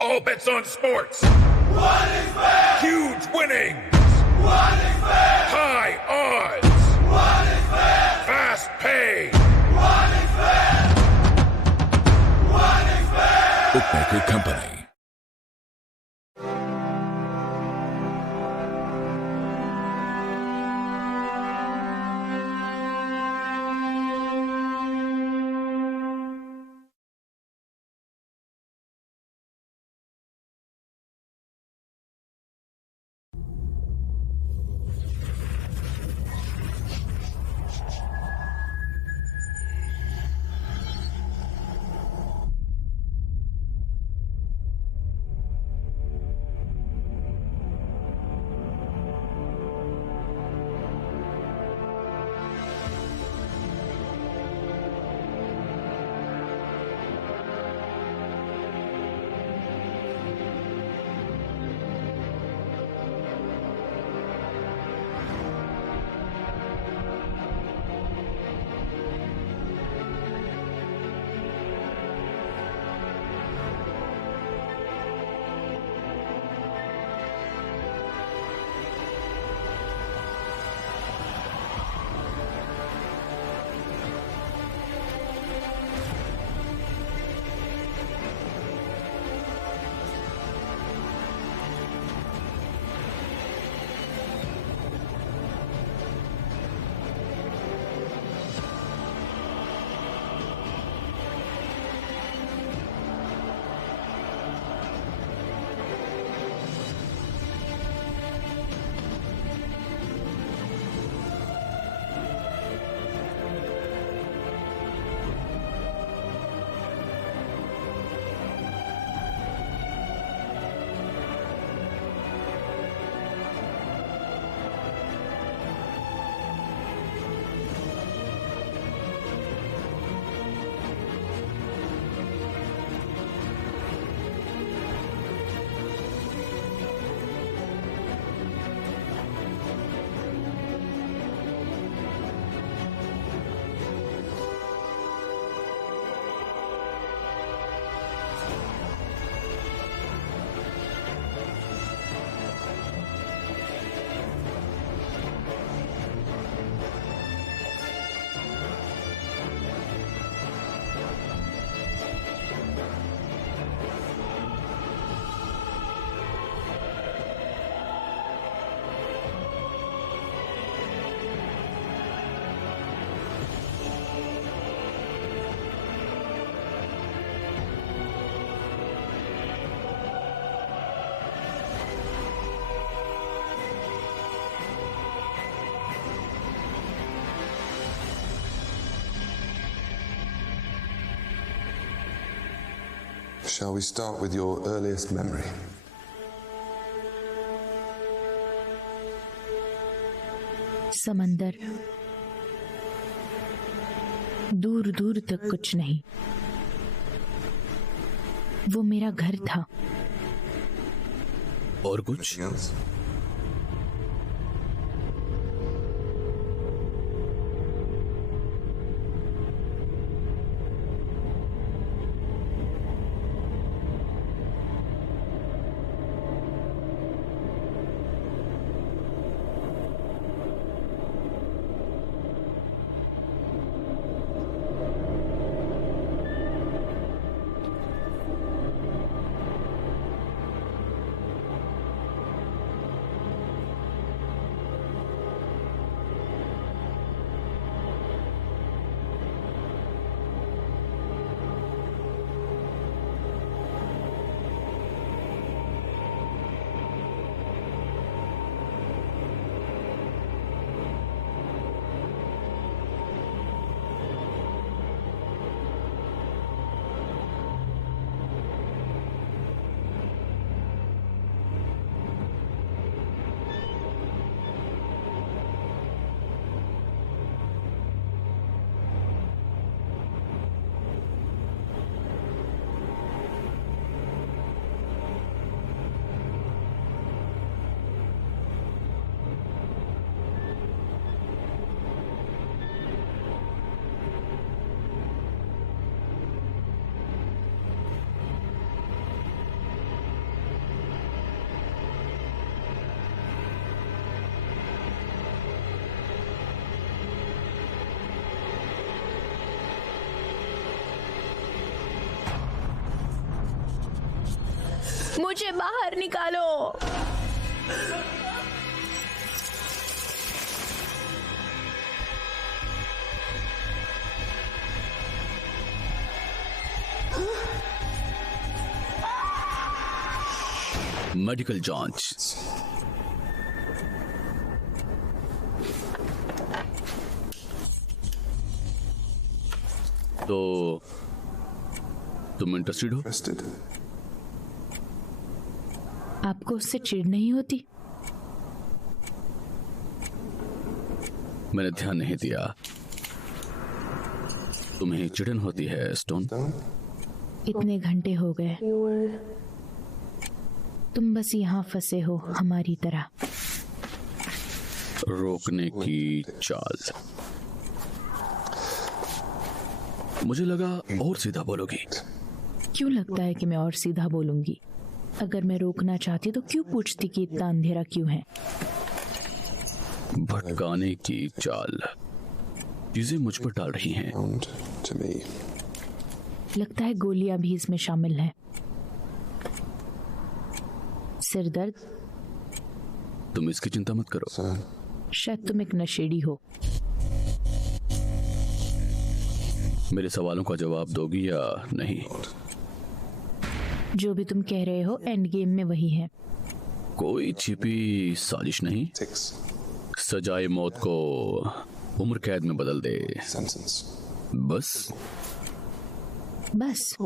All bets on sports. What is fair? Huge winnings. What is fair? High odds. What is fair? Fast pay. What is fair? What is fair? Bookmaker Company. Shall we start with your earliest memory? समंदर, दूर दूर तक कुछ नहीं। वो मेरा घर था। और कुछ? मुझे बाहर निकालो। मेडिकल जांच। तो तुम इंटरेस्टेड हो? Interested? आपको उससे चिढ़ नहीं होती? मैंने ध्यान नहीं दिया। तुम्हें चिढ़न होती है स्टोन? इतने घंटे हो गए, तुम बस यहाँ फंसे हो हमारी तरह। रोकने की चाल। मुझे लगा और सीधा बोलोगी। क्यों लगता है कि मैं और सीधा बोलूंगी? अगर मैं रोकना चाहती तो क्यों पूछती कि इतना अंधेरा क्यों है? भटकाने की चाल। चीजें मुझ पर डाल रही हैं। Sound to me. लगता है गोलियां भी इसमें शामिल है। सिर दर्द? तुम इसकी चिंता मत करो। Sir, शायद तुम एक नशेड़ी हो। मेरे सवालों का जवाब दोगी या नहीं? जो भी तुम कह रहे हो एंड गेम में वही है। कोई छिपी साजिश नहीं? 6 सजाए मौत को उम्र कैद में बदल दे। sentence. बस बस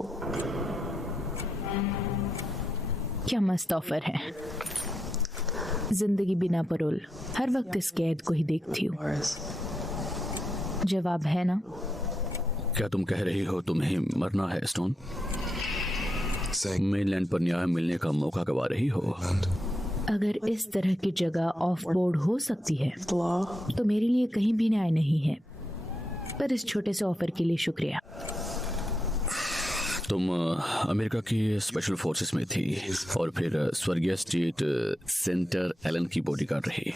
क्या मस्त ऑफर है। जिंदगी बिना परोल। हर वक्त इस कैद को ही देखती हूँ। जवाब है ना? क्या तुम कह रही हो तुम्हें मरना है स्टोन? Saying मेनलैंड पर न्याय मिलने का मौका गवा रही हो? and अगर इस तरह की जगह ऑफ बोर्ड हो सकती है तो मेरे लिए कहीं भी न्याय नहीं है। पर इस छोटे से ऑफर के लिए शुक्रिया। तुम अमेरिका की स्पेशल फोर्सेस में थी और फिर स्वर्गीय स्टेट सेंटर एलन की बॉडीगार्ड रही।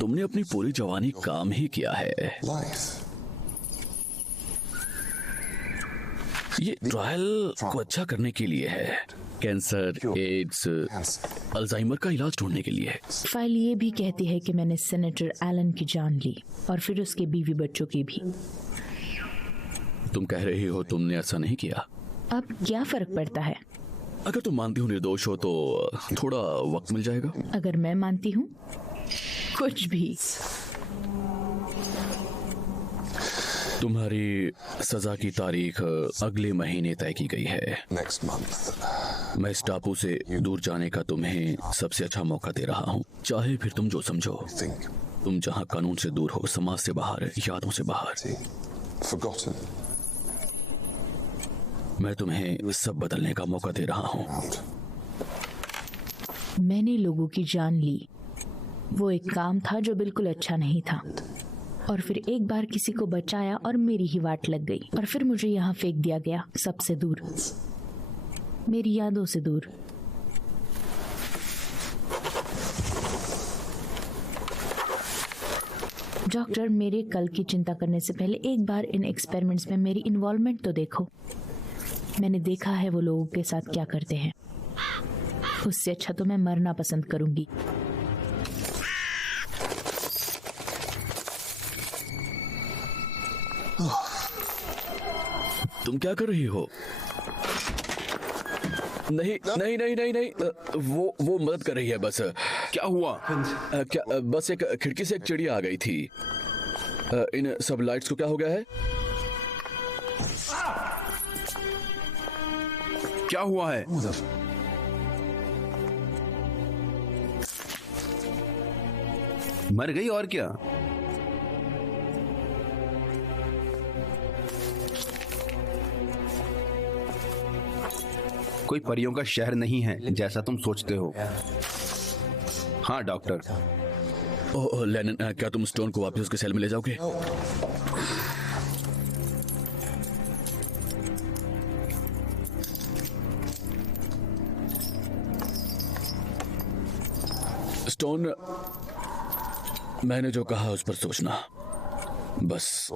तुमने अपनी पूरी जवानी काम ही किया है। life. ये ट्रायल को अच्छा करने के लिए है। Cancer, ads, Cancer. अल्जाइमर का इलाज ढूंढने के लिए है। फाइल ये भी कहती है कि मैंने सेनेटर एलन की जान ली और फिर उसके बीवी बच्चों की भी। तुम कह रही हो तुमने ऐसा नहीं किया। अब क्या फर्क पड़ता है? अगर तुम मानती हो निर्दोष हो तो थोड़ा वक्त मिल जाएगा। अगर मैं मानती हूँ कुछ भी। तुम्हारी सजा की तारीख अगले महीने तय की गई है। Next month. मैं इस टापू से दूर जाने का तुम्हें सबसे अच्छा मौका दे रहा हूँ। चाहे फिर तुम जो समझो। Think. तुम जहाँ कानून से दूर हो, समाज से बाहर, यादों से बाहर। See. Forgotten. मैं तुम्हें सब बदलने का मौका दे रहा हूँ। Out. मैंने लोगों की जान ली। वो एक काम था जो बिल्कुल अच्छा नहीं था। और फिर एक बार किसी को बचाया और मेरी ही वाट लग गई। और फिर मुझे यहाँ फेंक दिया गया, सबसे दूर, मेरी यादों से दूर। डॉक्टर, मेरे कल की चिंता करने से पहले एक बार इन एक्सपेरिमेंट्स में मेरी इन्वॉल्वमेंट तो देखो। मैंने देखा है वो लोगों के साथ क्या करते हैं। उससे अच्छा तो मैं मरना पसंद करूंगी। तुम क्या कर रही हो? नहीं नहीं नहीं नहीं नहीं, वो मदद कर रही है बस। क्या हुआ? क्या बस एक खिड़की से एक चिड़िया आ गई थी। इन सब लाइट्स को क्या हो गया है? क्या हुआ है? मर गई और क्या? कोई परियों का शहर नहीं है जैसा तुम सोचते हो। हाँ डॉक्टर। ओह लेनिन, क्या तुम स्टोन को वापस उसके सेल में ले जाओगे? स्टोन, मैंने जो कहा उस पर सोचना बस।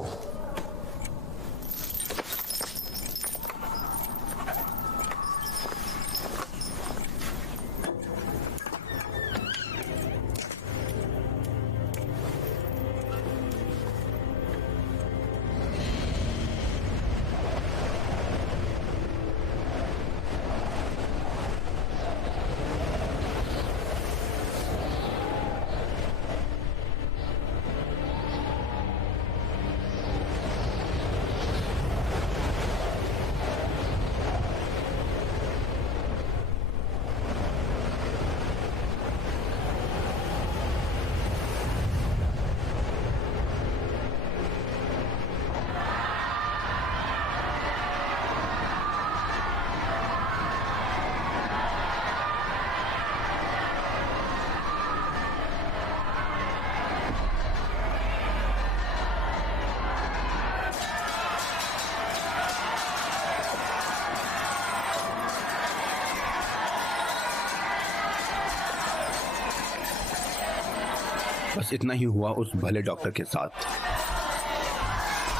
बस इतना ही हुआ उस भले डॉक्टर के साथ।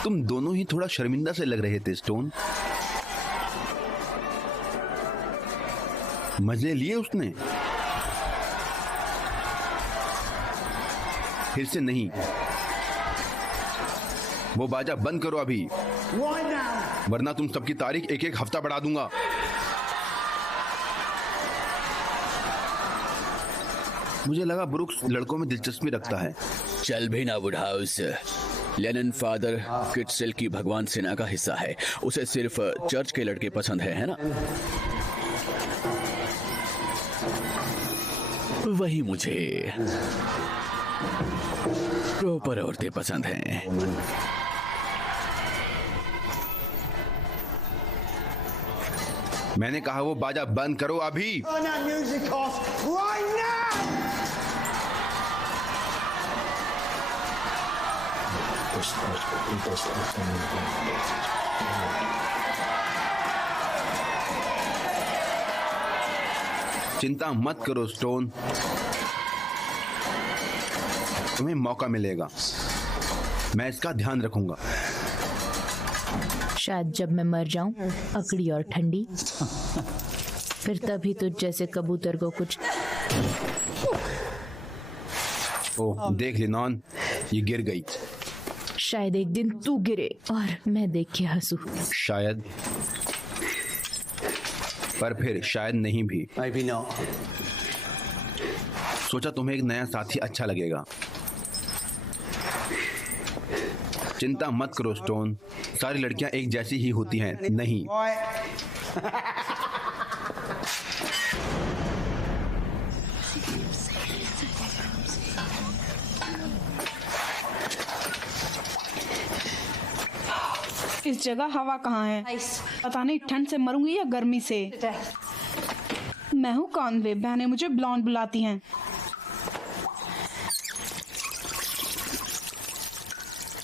तुम दोनों ही थोड़ा शर्मिंदा से लग रहे थे स्टोन। मजे लिए उसने? फिर से नहीं। वो बाजा बंद करो अभी, वरना तुम सबकी तारीख एक एक हफ्ता बढ़ा दूंगा। मुझे लगा ब्रुक्स लड़कों में दिलचस्पी रखता है। चल भी ना वुडहाउस। लेनिन फादर किटसेल की भगवान सेना का हिस्सा है। उसे सिर्फ चर्च के लड़के पसंद है ना? वही मुझे प्रॉपर औरतें पसंद हैं। मैंने कहा वो बाजा बंद करो अभी। चिंता मत करो स्टोन, तुम्हें मौका मिलेगा। मैं इसका ध्यान रखूंगा। शायद जब मैं मर जाऊं, अकड़ी और ठंडी, फिर तभी तुझ जैसे कबूतर को कुछ। ओह देख लिनॉन, ये गिर गई। शायद एक दिन तू गिरे और मैं देख के हंसू। शायद, पर फिर शायद नहीं भी। सोचा तुम्हें एक नया साथी अच्छा लगेगा। चिंता मत करो स्टोन, सारी लड़कियां एक जैसी ही होती हैं। नहीं, इस जगह हवा कहाँ है? पता नहीं ठंड से मरूंगी या गर्मी से। मैं हूँ कॉनवे, बहनें मुझे ब्लॉन्ड बुलाती हैं।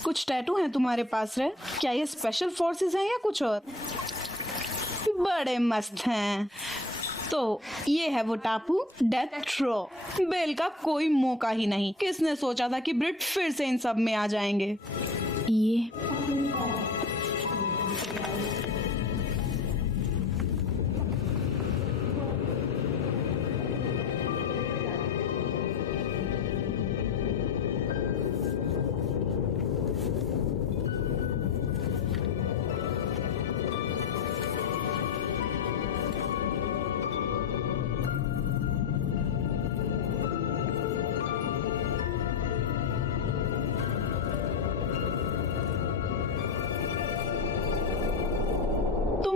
कुछ टैटू हैं तुम्हारे पास रे? क्या ये स्पेशल फोर्सेस हैं या कुछ और? बड़े मस्त हैं। तो ये है वो टापू, डेथ रो। बेल का कोई मौका ही नहीं। किसने सोचा था कि ब्रिट फिर से इन सब में आ जाएंगे? ये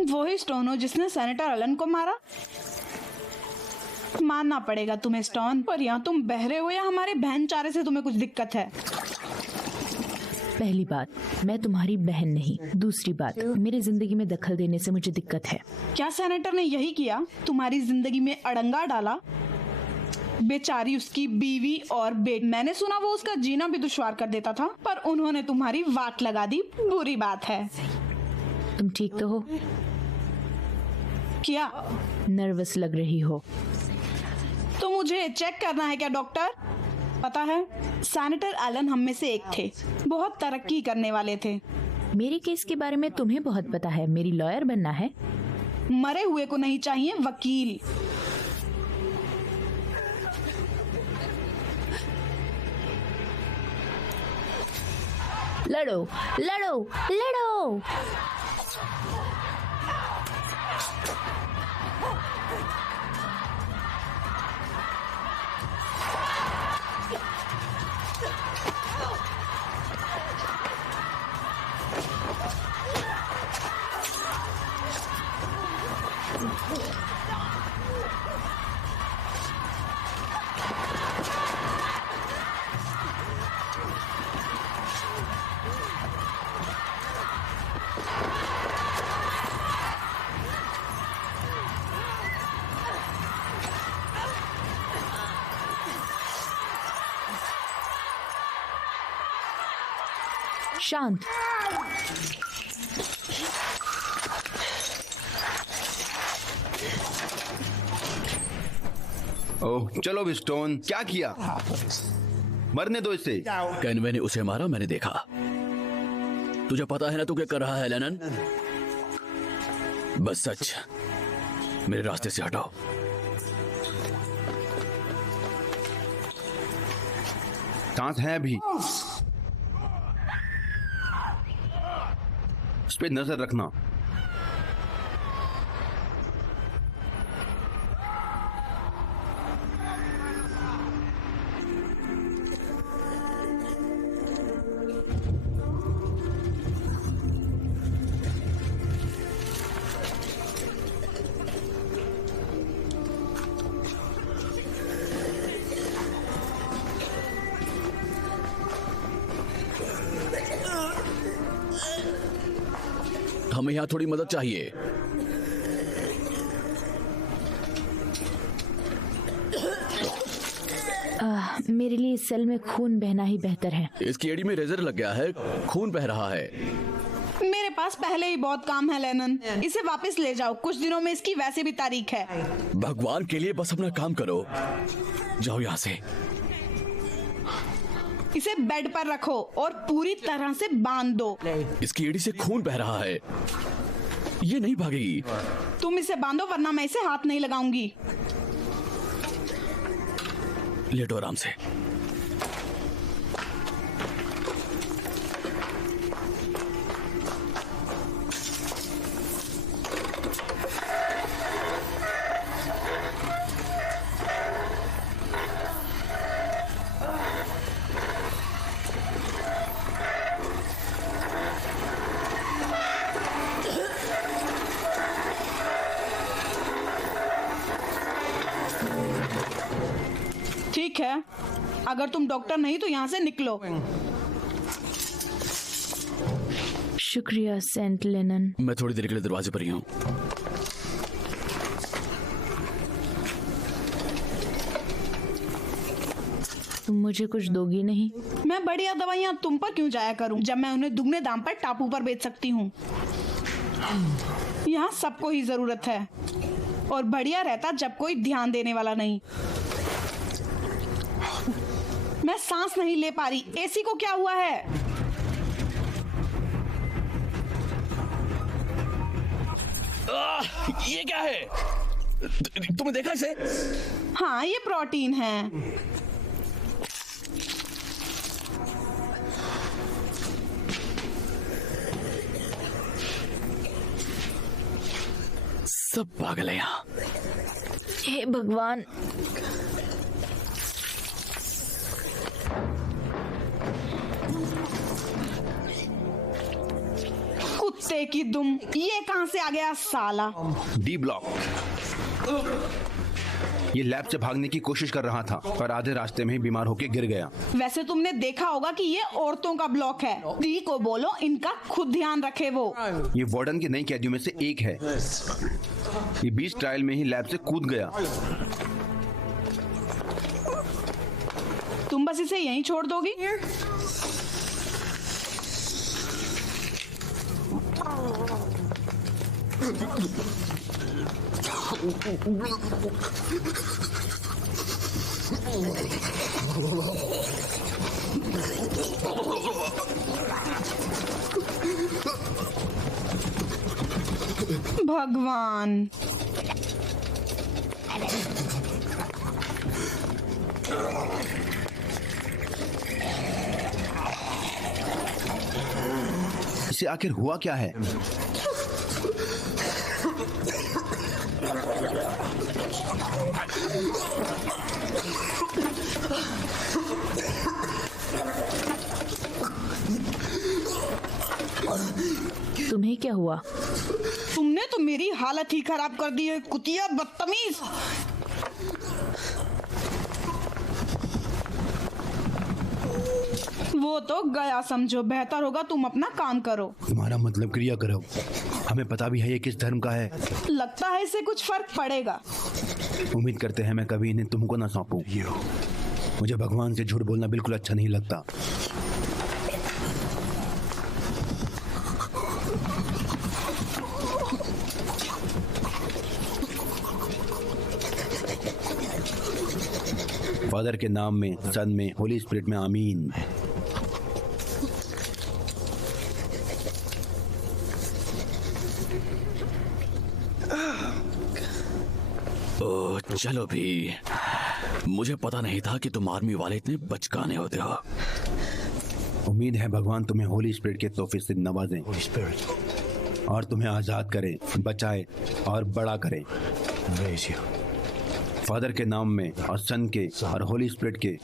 वही स्टोन हो जिसने सेनेटर एलन को मारा? मानना पड़ेगा तुम्हें स्टोन, पर यहाँ तुम बहरे हो या हमारे बहन चारे से तुम्हें कुछ दिक्कत है? पहली बात, मैं तुम्हारी बहन नहीं। दूसरी बात, मेरी जिंदगी में दखल देने से मुझे दिक्कत है। क्या सेनेटर ने यही किया? तुम्हारी जिंदगी में अड़ंगा डाला? बेचारी उसकी बीवी और बेटी, मैंने सुना वो उसका जीना भी दुश्वार कर देता था, पर उन्होंने तुम्हारी वाट लगा दी। बुरी बात है। तुम ठीक तो हो? क्या नर्वस लग रही हो? तो मुझे चेक करना है क्या डॉक्टर? पता है, सेनेटर एलन हम में से एक थे, बहुत तरक्की करने वाले थे। मेरे केस के बारे में तुम्हें बहुत पता है। मेरी लॉयर बनना है। मरे हुए को नहीं चाहिए वकील। लड़ो लड़ो लड़ो। शांत। ओह चलो भी स्टोन, क्या किया? मरने दो इसे। कैनवे ने उसे मारा, मैंने देखा। तुझे पता है ना तू क्या कर रहा है लेनन? बस सच, मेरे रास्ते से हटाओ। सांस है अभी, उस पे नजर रखना। हमें यहाँ थोड़ी मदद चाहिए। मेरे लिए इस सेल में खून बहना ही बेहतर है। इसकी एड़ी में रेजर लग गया है, खून बह रहा है। मेरे पास पहले ही बहुत काम है लेनन, इसे वापस ले जाओ। कुछ दिनों में इसकी वैसे भी तारीख है। भगवान के लिए बस अपना काम करो, जाओ यहाँ से। इसे बेड पर रखो और पूरी तरह से बांध दो। इसकी एड़ी से खून बह रहा है, ये नहीं भागेगी। तुम इसे बांधो वरना मैं इसे हाथ नहीं लगाऊंगी। लेटो आराम से। ठीक है, अगर तुम डॉक्टर नहीं तो यहाँ से निकलो। शुक्रिया सेंट लेनन। मैं थोड़ी देर के लिए दरवाजे पर ही हूँ। तुम मुझे कुछ दोगी नहीं? मैं बढ़िया दवाइयाँ तुम पर क्यों जाया करूं जब मैं उन्हें दुगने दाम पर टापू पर बेच सकती हूँ। यहाँ सबको ही जरूरत है और बढ़िया रहता जब कोई ध्यान देने वाला नहीं। मैं सांस नहीं ले पा रही। एसी को क्या हुआ है? ये क्या है? तुमने देखा इसे? हाँ, ये प्रोटीन है। सब पागल है यहाँ। हे भगवान। कुत्ते की दुम, ये कहां से आ गया साला? D block. ये लैब से भागने की कोशिश कर रहा था पर आधे रास्ते में ही बीमार होकर गिर गया। वैसे तुमने देखा होगा कि ये औरतों का ब्लॉक है। डी को बोलो इनका खुद ध्यान रखे वो। ये वार्डन की नई कैदियों में से एक है। ये 20 ट्रायल में ही लैब से कूद गया। तुम बस इसे यहीं छोड़ दोगी? भगवान। इसे आखिर हुआ क्या है? तुम्हें क्या हुआ? तुमने तो मेरी हालत ही खराब कर दी है, कुतिया बदतमीज। वो तो गया समझो। बेहतर होगा तुम अपना काम करो। तुम्हारा मतलब क्रिया करो। हमें पता भी है ये किस धर्म का है। लगता है इससे कुछ फर्क पड़ेगा। उम्मीद करते हैं मैं कभी इन्हें तुमको ना सौंपूं। मुझे भगवान से झूठ बोलना बिल्कुल अच्छा नहीं लगता। फादर के नाम में, सन में, होली स्पिरिट में, आमीन। ओ चलो भी, मुझे पता नहीं था कि तुम आर्मी वाले इतने बचकाने होते हो। उम्मीद है भगवान तुम्हें होली स्पिरिट के तोहफे से नवाजें और तुम्हें आजाद करे, बचाए और बड़ा करे। फादर के नाम में और सन के और होली स्पिरिट के।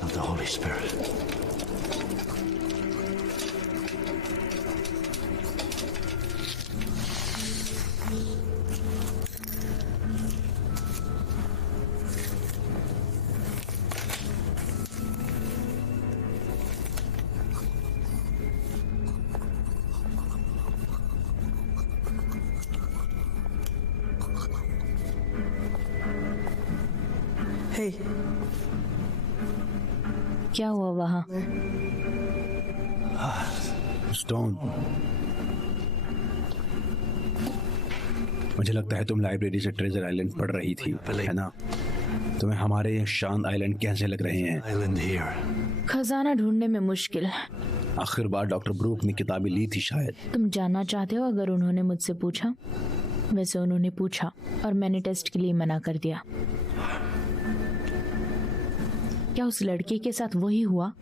क्या हुआ वहाँ? स्टोन, मुझे लगता है तुम लाइब्रेरी से ट्रेजर आइलैंड पढ़ रही थी, है ना? तुम्हें हमारे ये शांत आइलैंड कैसे लग रहे हैं? खजाना ढूंढने में मुश्किल। आखिर बार डॉक्टर ब्रूक ने किताबें ली थी शायद। तुम जानना चाहते हो अगर उन्होंने मुझसे पूछा? वैसे उन्होंने पूछा और मैंने टेस्ट के लिए मना कर दिया। क्या उस लड़के के साथ वही हुआ?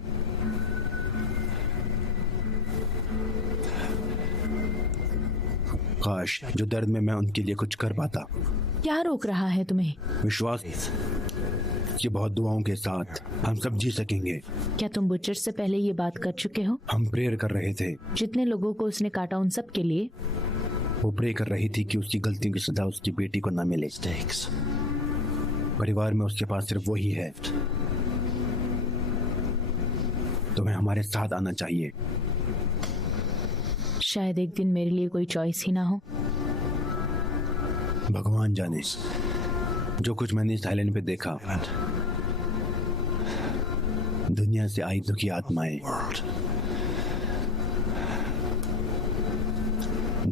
काश जो दर्द में मैं उनके लिए कुछ कर पाता। क्या रोक रहा है तुम्हें? विश्वास कि बहुत दुआओं के साथ हम सब जी सकेंगे। क्या तुम बुचर से पहले ये बात कर चुके हो? हम प्रेयर कर रहे थे। जितने लोगों को उसने काटा उन सब के लिए? वो प्रे कर रही थी कि उसकी गलतियों की सजा उसकी बेटी को न मिले। परिवार में उसके पास सिर्फ वही है। तुम्हें हमारे साथ आना चाहिए। शायद एक दिन मेरे लिए कोई चॉइस ही ना हो। भगवान जाने, जो कुछ मैंने इस आइलैंड पे देखा, दुनिया से आई दुखी आत्माएं।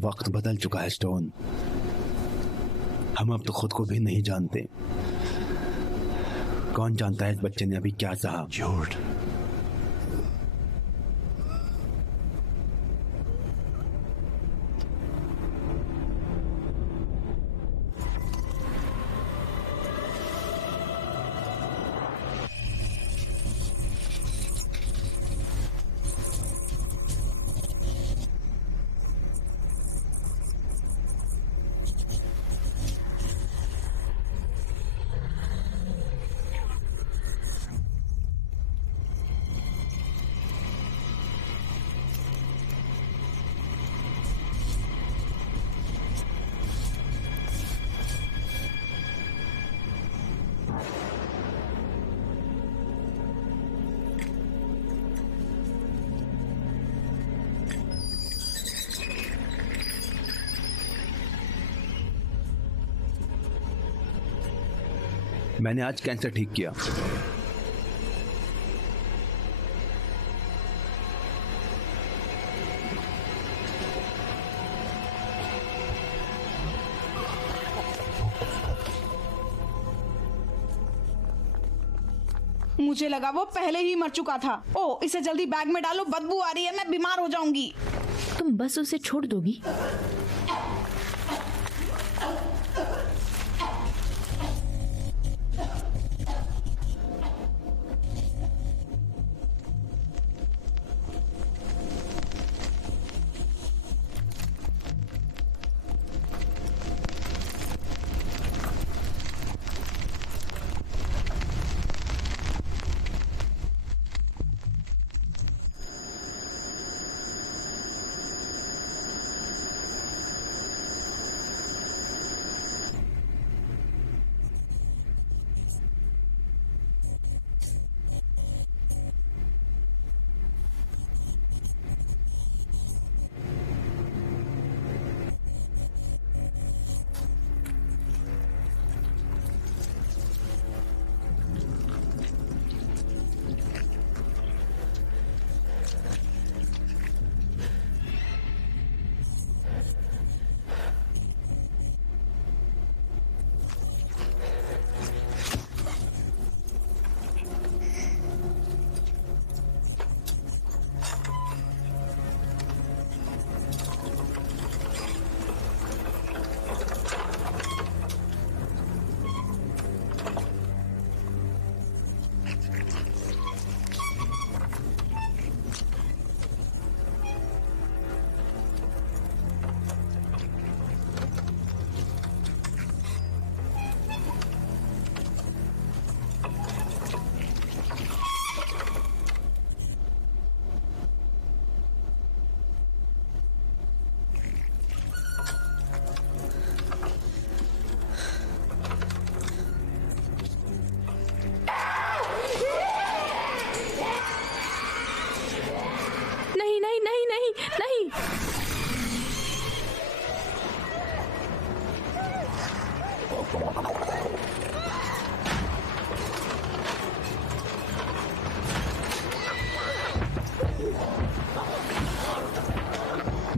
वक्त बदल चुका है स्टोन। हम अब तो खुद को भी नहीं जानते। कौन जानता है इस बच्चे ने अभी क्या सहा? मैंने आज कैंसर ठीक किया। मुझे लगा वो पहले ही मर चुका था। ओ, इसे जल्दी बैग में डालो, बदबू आ रही है, मैं बीमार हो जाऊंगी। तुम बस उसे छोड़ दोगी?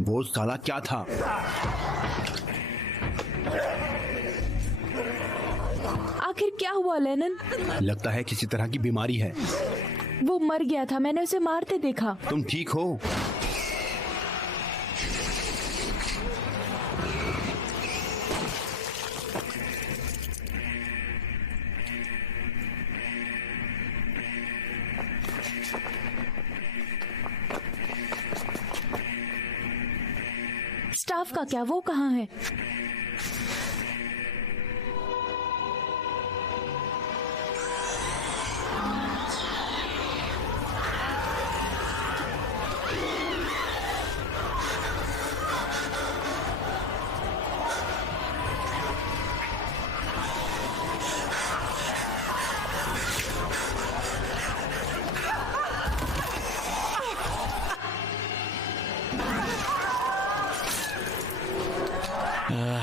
वो साला क्या था? आखिर क्या हुआ लेनन? लगता है किसी तरह की बीमारी है। वो मर गया था, मैंने उसे मारते देखा। तुम ठीक हो? स्टाफ का क्या? वो कहाँ है?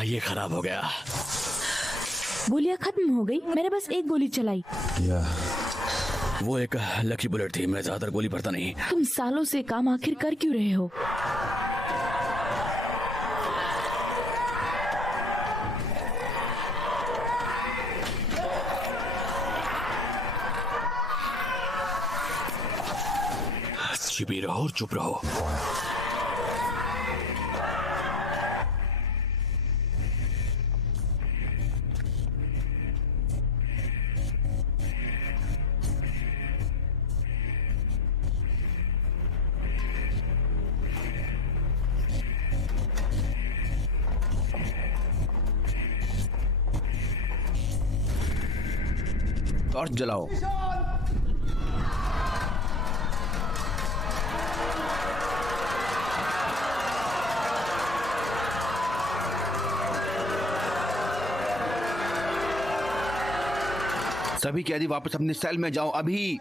ये खराब हो गया। गोलियां खत्म हो गई, मैंने बस एक गोली चलाई। वो एक लकी बुलेट थी, मैं ज्यादा गोली भरता नहीं। तुम सालों से काम आखिर कर क्यों रहे हो? छिपी रहो और चुप रहो। टॉर्च जलाओ। सभी कैदी वापस अपने सेल में जाओ अभी।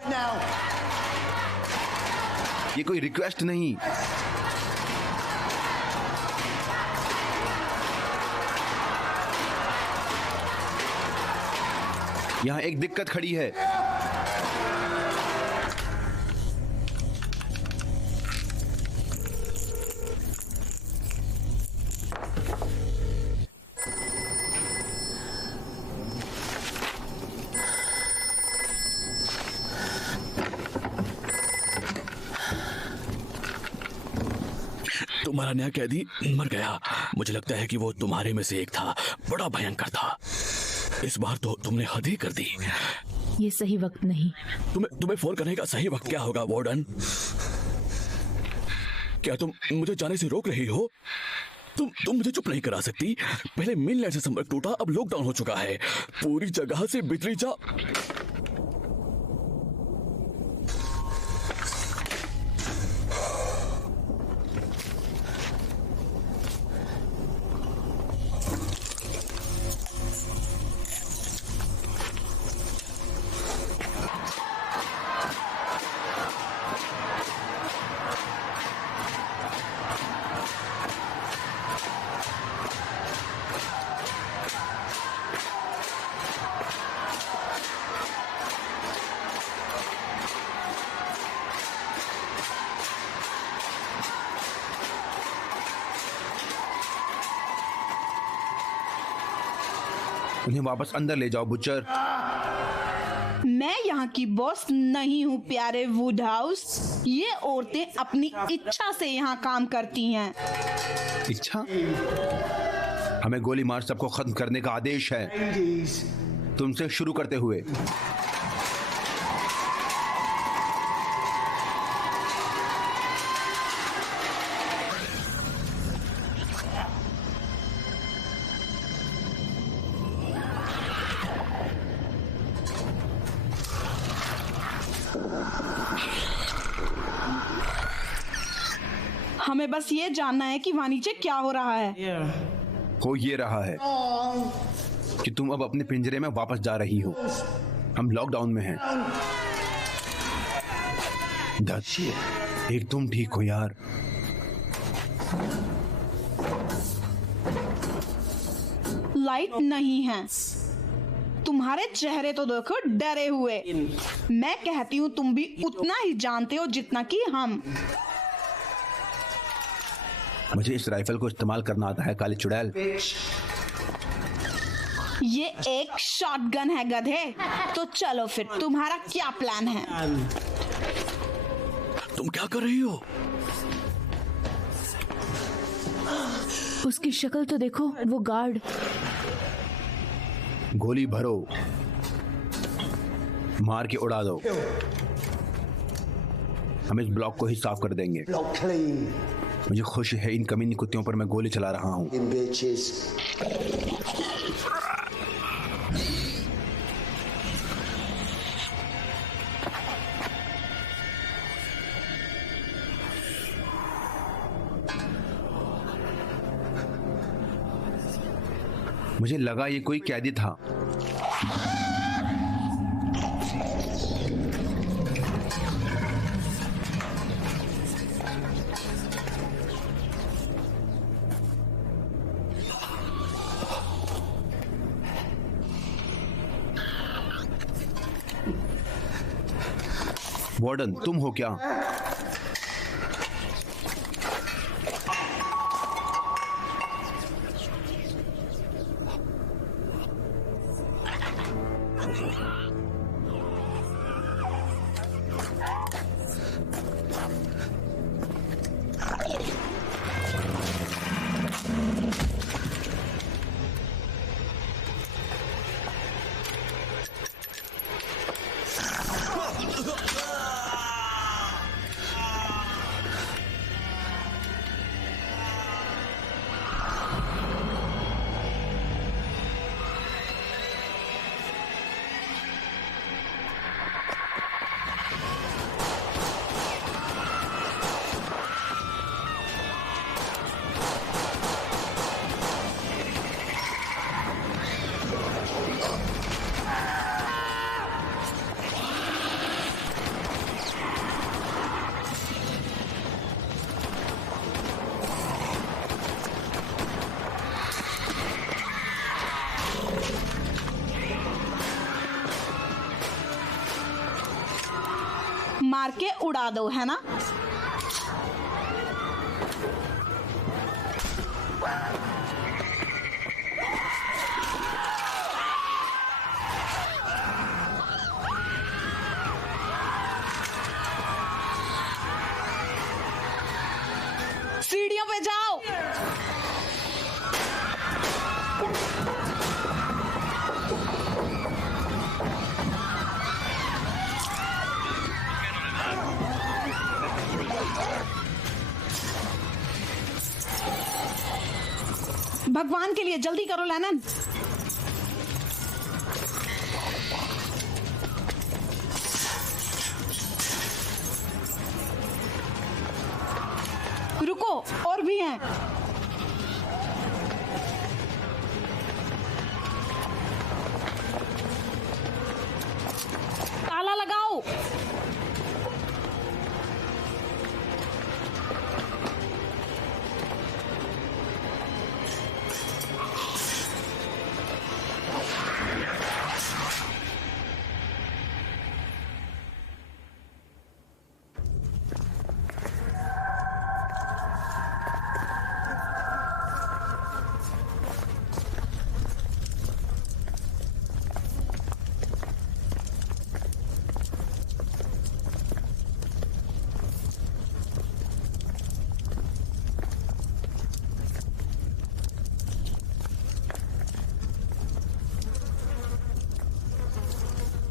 ये कोई रिक्वेस्ट नहीं। यहाँ एक दिक्कत खड़ी है। तुम्हारा नया कैदी मर गया। मुझे लगता है कि वो तुम्हारे में से एक था, बड़ा भयंकर था। इस बार तो तुमने हद ही कर दी। ये सही वक्त नहीं। तुम्हें फोन करने का सही वक्त क्या होगा वार्डन? क्या तुम मुझे जाने से रोक रही हो? तुम मुझे चुप नहीं करा सकती। पहले मेनलैंड से संपर्क टूटा, अब लॉकडाउन हो चुका है। पूरी जगह से बिजली जा। उन्हें वापस अंदर ले जाओ बुचर। मैं यहाँ की बॉस नहीं हूँ प्यारे वुडहाउस। ये औरतें अपनी इच्छा से यहाँ काम करती हैं। इच्छा? हमें गोली मार सबको खत्म करने का आदेश है, तुमसे शुरू करते हुए। हमें बस ये जानना है कि वहाँ नीचे क्या हो रहा है। हो ये रहा है कि तुम अब अपने पिंजरे में वापस जा रही हो। हम लॉकडाउन में हैं। एक तुम ठीक हो यार। लाइट नहीं है। तुम्हारे चेहरे तो देखो डरे हुए। मैं कहती हूँ तुम भी उतना ही जानते हो जितना कि हम। मुझे इस राइफल को इस्तेमाल करना आता है काली चुड़ैल। ये एक शॉटगन है गधे। तो चलो फिर, तुम्हारा क्या प्लान है? तुम क्या कर रही हो? उसकी शक्ल तो देखो, वो गार्ड। गोली भरो, मार के उड़ा दो। हम इस ब्लॉक को ही साफ कर देंगे। Block clean, मुझे खुशी है इन कमीनी कुत्तियों पर मैं गोली चला रहा हूँ। in bitches. मुझे लगा ये कोई कैदी था। वार्डन, तुम हो क्या? मार के उड़ा दो, है ना? सीढ़ियों पे जाओ। भगवान के लिए जल्दी करो लेनन। रुको, और भी हैं। ताला लगाओ।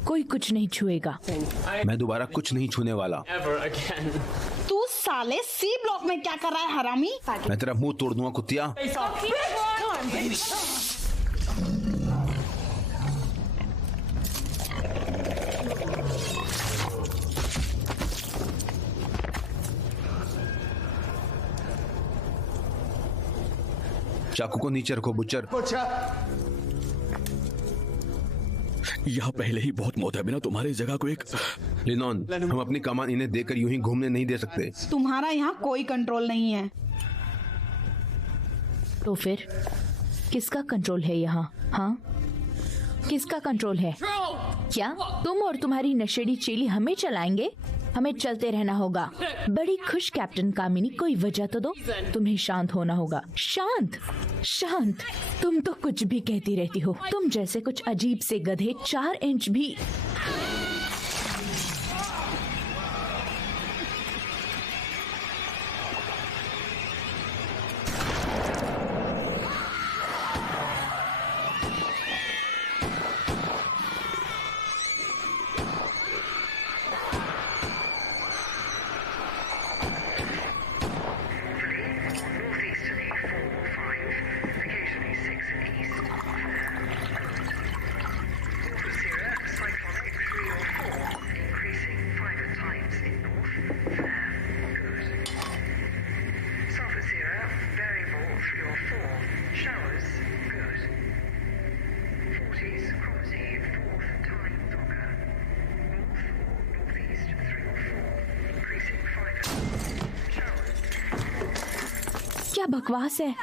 कोई कुछ नहीं छुएगा। मैं दोबारा कुछ नहीं छूने वाला। तू साले सी ब्लॉक में क्या कर रहा है हरामी? मैं तेरा मुंह तोड़ दूंगा कुत्तिया। चाकू को नीचे रखो बुच्चर। यहाँ पहले ही बहुत मौत है, बिना तुम्हारी जगह को एक लिनॉन, हम अपनी कमान इन्हें देकर यूं ही घूमने नहीं दे सकते। तुम्हारा यहाँ कोई कंट्रोल नहीं है। तो फिर किसका कंट्रोल है यहाँ? हाँ, किसका कंट्रोल है? क्या तुम और तुम्हारी नशेड़ी चेली हमें चलाएंगे? हमें चलते रहना होगा। बड़ी खुश कैप्टन कामिनी, कोई वजह तो दो। तुम्हें शांत होना होगा। शांत शांत, तुम तो कुछ भी कहती रहती हो। तुम जैसे कुछ अजीब से गधे 4 इंच भी। क्या बकवास है?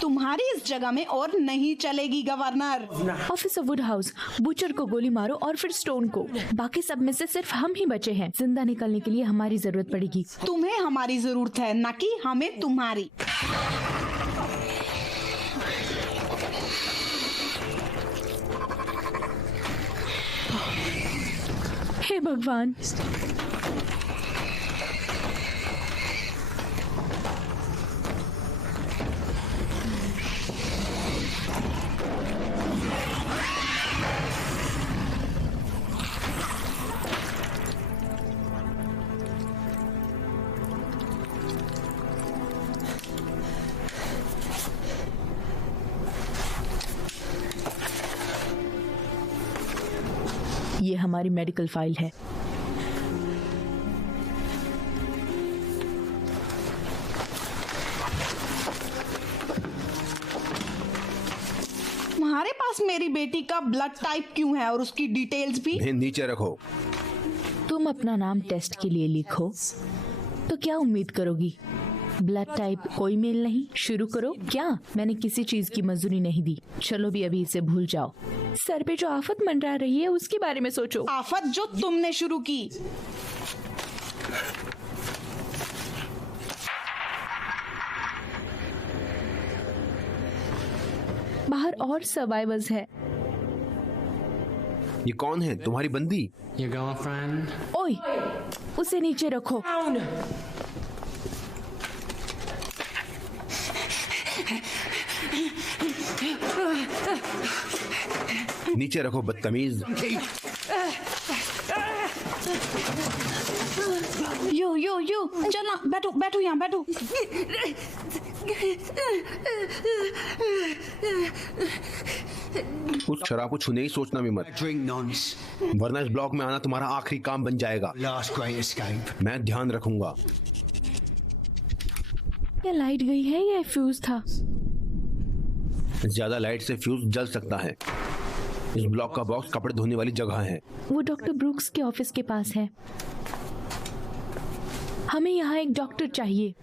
तुम्हारी इस जगह में और नहीं चलेगी गवर्नर। ऑफिसर वुडहाउस, बूचर को गोली मारो और फिर स्टोन को। बाकी सब में से सिर्फ हम ही बचे हैं। जिंदा निकलने के लिए हमारी जरूरत पड़ेगी। तुम्हें हमारी जरूरत है, न कि हमें तुम्हारी। हे भगवान, ये हमारी मेडिकल फाइल है। तुम्हारे पास मेरी बेटी का ब्लड टाइप क्यों है और उसकी डिटेल्स भी? इन्हें नीचे रखो। तुम अपना नाम टेस्ट के लिए लिखो तो क्या उम्मीद करोगी? ब्लड टाइप कोई मेल नहीं। शुरू करो। क्या मैंने किसी चीज की मंजूरी नहीं दी। चलो भी अभी इसे भूल जाओ। सर पे जो आफत मंडरा रही है उसके बारे में सोचो। आफत जो तुमने शुरू की। बाहर और सर्वाइवर्स है। ये कौन है? तुम्हारी बंदी? Your girlfriend? ओए, उसे नीचे रखो। नीचे रखो बदतमीज। यो चलो बैठो बैठो यहाँ बैठो। उस शराब को छूने ही सोचना भी मत, Drink nonce. वरना इस ब्लॉक में आना तुम्हारा आखिरी काम बन जाएगा। Last great escape. मैं ध्यान रखूंगा। क्या लाइट गई है या फ्यूज था? ज्यादा लाइट से फ्यूज जल सकता है। इस ब्लॉक का बॉक्स कपड़े धोने वाली जगह है। वो डॉक्टर ब्रूक्स के ऑफिस के पास है। हमें यहाँ एक डॉक्टर चाहिए।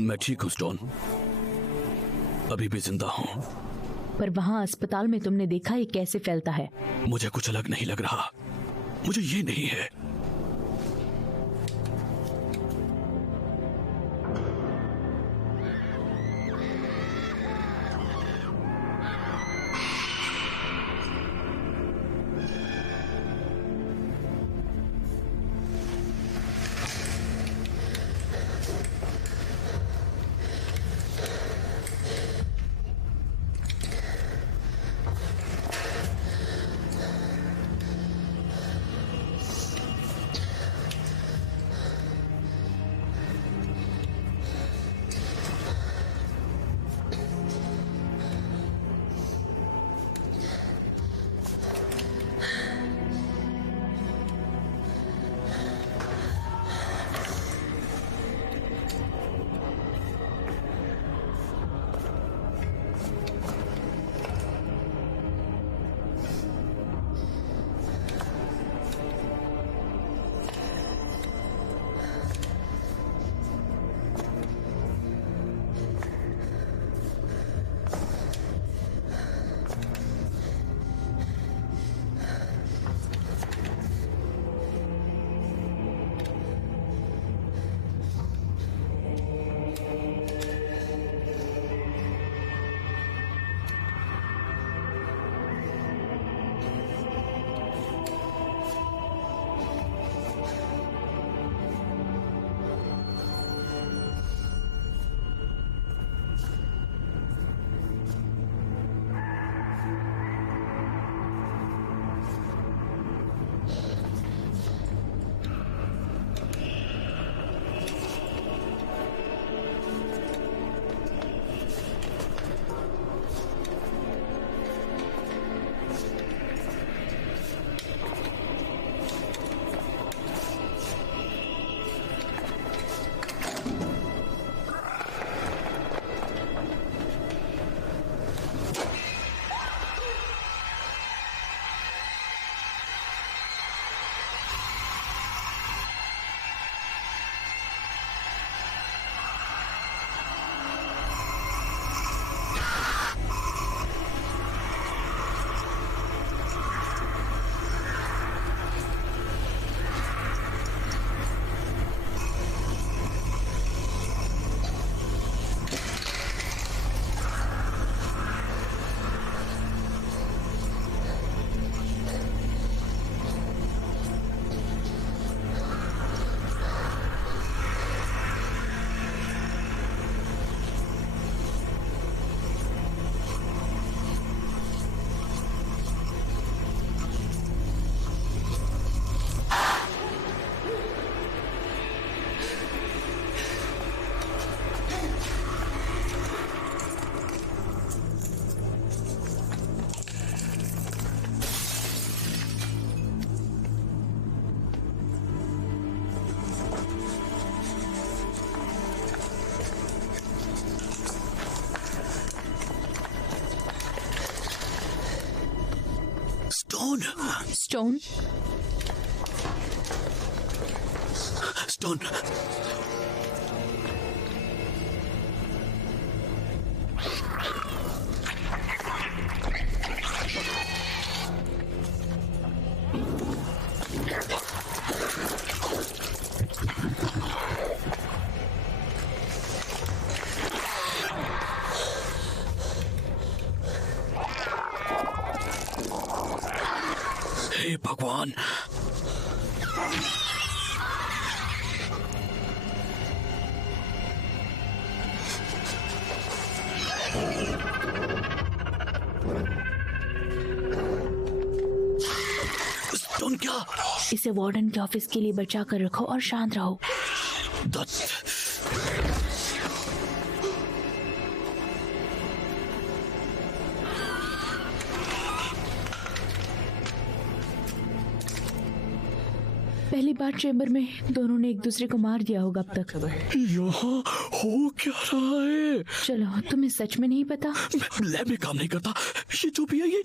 मैं ठीक हूँ स्टोन, अभी भी जिंदा हूँ। पर वहाँ अस्पताल में तुमने देखा ये कैसे फैलता है? मुझे कुछ अलग नहीं लग रहा। मुझे ये नहीं है। Stone, stone. हे भगवान, स्टोन क्या? इसे वार्डन के ऑफिस के लिए बचा कर रखो और शांत रहो। पहली बार चेंबर में दोनों ने एक दूसरे को मार दिया होगा अब तक। यहाँ हो क्या रहा है? चलो, तुम्हें सच में नहीं पता? लैब में काम नहीं करता। ये जो भी है ये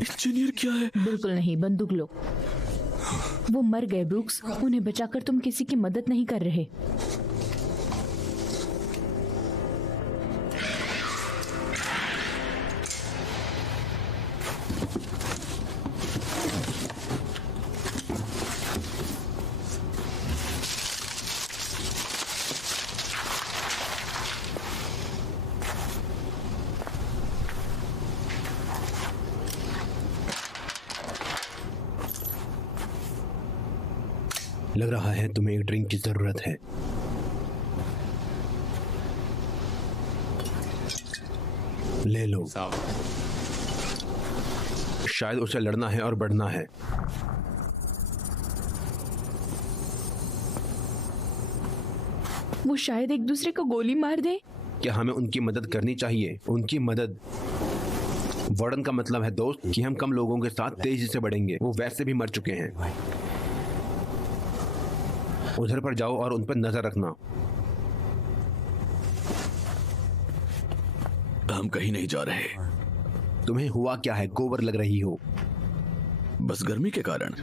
इंजीनियर क्या है? बिल्कुल नहीं, बंदूक लो। वो मर गए ब्रूक्स, उन्हें बचाकर तुम किसी की मदद नहीं कर रहे। लग रहा है तुम्हें एक ड्रिंक की जरूरत है। ले लो। शायद उसे लड़ना है और बढ़ना है। वो शायद एक दूसरे को गोली मार दे। क्या हमें उनकी मदद करनी चाहिए? उनकी मदद? वार्डन का मतलब है दोस्त कि हम कम लोगों के साथ तेजी से बढ़ेंगे। वो वैसे भी मर चुके हैं। उधर पर जाओ और उन पर नजर रखना। हम कहीं नहीं जा रहे। तुम्हें हुआ क्या है? गोबर लग रही हो। बस गर्मी के कारण।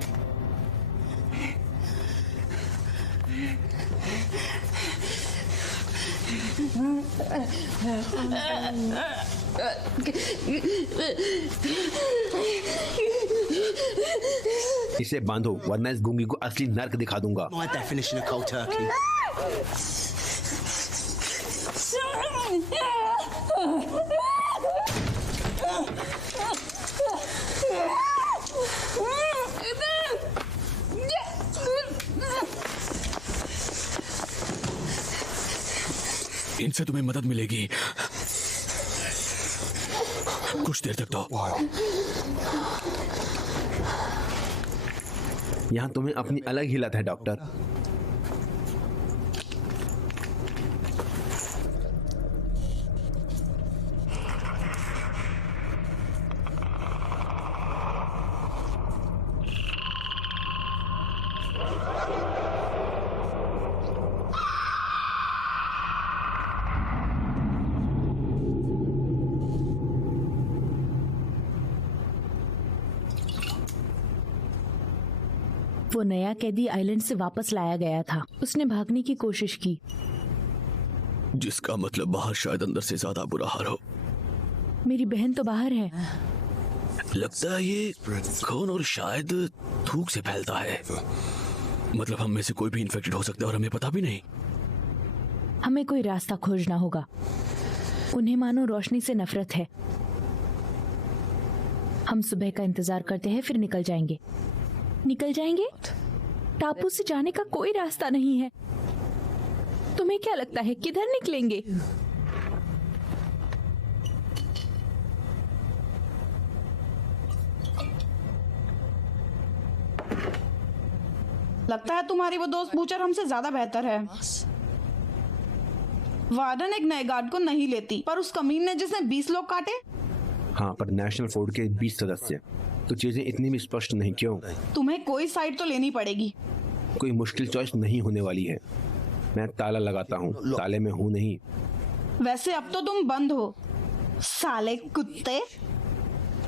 इसे बांधो वरना इस गूंगी को असली नर्क दिखा दूंगा। My definition of cold turkey. इनसे तुम्हें मदद मिलेगी कुछ देर तक। तो यहाँ तुम्हें अपनी अलग ही लत है डॉक्टर। वो नया कैदी आइलैंड से वापस लाया गया था। उसने भागने की कोशिश की, जिसका मतलब बाहर शायद अंदर से ज्यादा बुरा हाल हो। मेरी बहन तो बाहर है। लगता है ये खून और शायद थूक से फैलता है। मतलब हम में से कोई भी इन्फेक्टेड हो सकता है और हमें पता भी नहीं। हमें कोई रास्ता खोजना होगा। उन्हें मानो रोशनी से नफरत है। हम सुबह का इंतजार करते हैं, फिर निकल जाएंगे। निकल जाएंगे? टापू से जाने का कोई रास्ता नहीं है। तुम्हें क्या लगता है किधर निकलेंगे? लगता है तुम्हारी वो दोस्त बूचर हमसे ज्यादा बेहतर है। वार्डन एक नए गार्ड को नहीं लेती, पर उस कमीन ने जिसने 20 लोग काटे। हाँ, पर नेशनल फोर्ड के 20 सदस्य। तो चीजें इतनी भी स्पष्ट नहीं। क्यों? तुम्हें कोई साइड तो लेनी पड़ेगी। कोई मुश्किल चॉइस नहीं होने वाली है। मैं ताला लगाता हूँ, ताले में हूँ नहीं। वैसे अब तो तुम बंद हो, साले कुत्ते।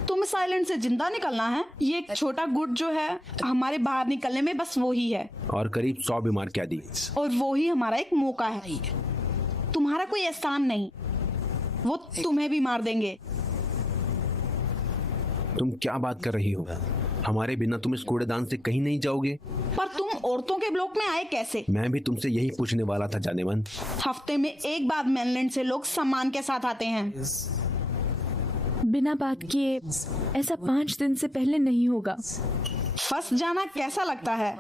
तुम इस आइलैंड से जिंदा निकलना है। ये एक छोटा गुट जो है हमारे बाहर निकलने में, बस वो ही है। और करीब 100 बीमार कैदी। और वो ही हमारा एक मौका है। तुम्हारा कोई एहसान नहीं, वो तुम्हें भी मार देंगे। तुम क्या बात कर रही हो? हमारे बिना तुम इस कूड़ेदान से कहीं नहीं जाओगे। पर तुम औरतों के ब्लॉक में आए कैसे? मैं भी तुमसे यही पूछने वाला था जानेमन। हफ्ते में एक बार मेनलैंड से लोग सामान के साथ आते हैं। बिना बात किए ऐसा 5 दिन से पहले नहीं होगा। फंस जाना कैसा लगता है?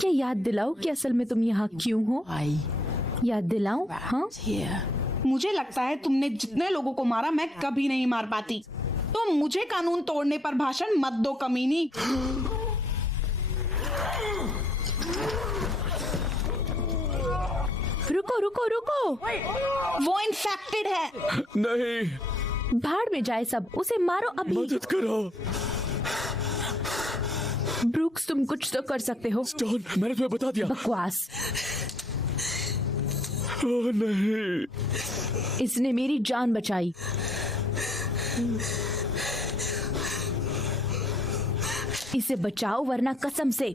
क्या याद दिलाओ कि असल में तुम यहाँ क्यों हो? याद दिलाऊं? हाँ, मुझे लगता है तुमने जितने लोगों को मारा मैं कभी नहीं मार पाती। तो मुझे कानून तोड़ने पर भाषण मत दो कमीनी। रुको रुको रुको, वो इन्फेक्टेड है। नहीं, भाड़ में जाए सब, उसे मारो अभी। मदद करो। ब्रूक्स, तुम कुछ तो कर सकते हो। स्टोन, मैंने तुम्हें बता दिया। बकवास। ओह नहीं, इसने मेरी जान बचाई। इसे बचाओ वरना कसम से।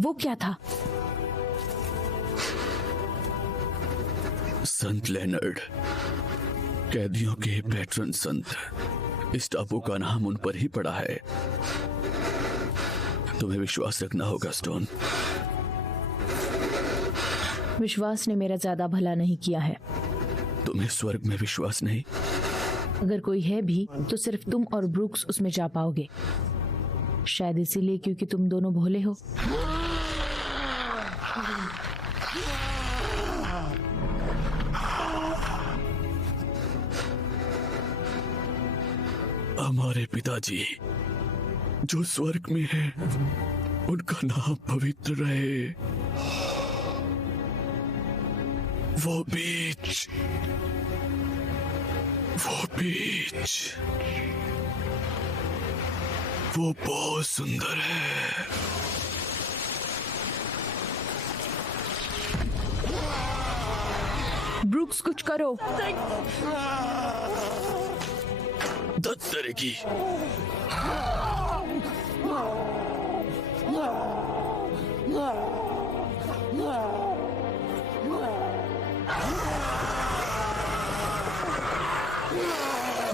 वो क्या था? संत लेनर्ड, कैदियों के पैट्रन संत। इस टापू का नाम उन पर ही पड़ा है। तुम्हें विश्वास रखना होगा स्टोन। विश्वास ने मेरा ज्यादा भला नहीं किया है। तुम्हें स्वर्ग में विश्वास नहीं? अगर कोई है भी तो सिर्फ तुम और ब्रूक्स उसमें जा पाओगे। शायद इसीलिए क्योंकि तुम दोनों भोले हो। हमारे पिताजी जो स्वर्ग में है, उनका नाम पवित्र रहे। वो बीच वो बहुत सुंदर है। ब्रूक्स, कुछ करो। दर्द करेगी।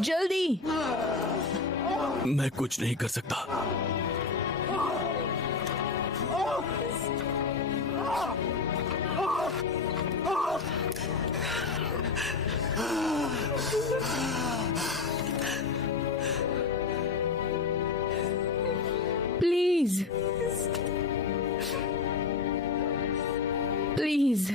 जल्दी। मैं कुछ नहीं कर सकता। Please, please.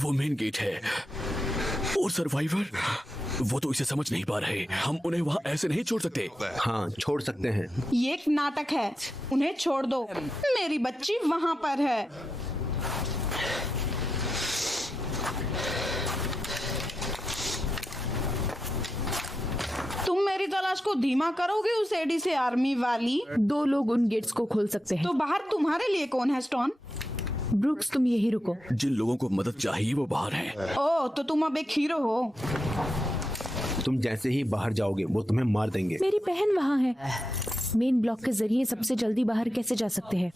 वो मेन गेट है और सर्वाइवर, वो तो इसे समझ नहीं पा रहे। हम उन्हें वहाँ ऐसे नहीं छोड़ सकते। हाँ, छोड़ सकते हैं। ये एक नाटक है, उन्हें छोड़ दो। मेरी बच्ची वहाँ पर है। तुम मेरी तलाश को धीमा करोगे उस एडी से आर्मी वाली? 2 लोग उन गेट्स को खोल सकते हैं। तो बाहर तुम्हारे लिए कौन है स्टोन? ब्रूक्स, तुम यही रुको। जिन लोगों को मदद चाहिए वो बाहर हैं। ओह, तो तुम अब एक हीरो हो। तुम जैसे ही बाहर जाओगे वो तुम्हें मार देंगे। मेरी बहन वहाँ है। मेन ब्लॉक के जरिए सबसे जल्दी बाहर कैसे जा सकते हैं?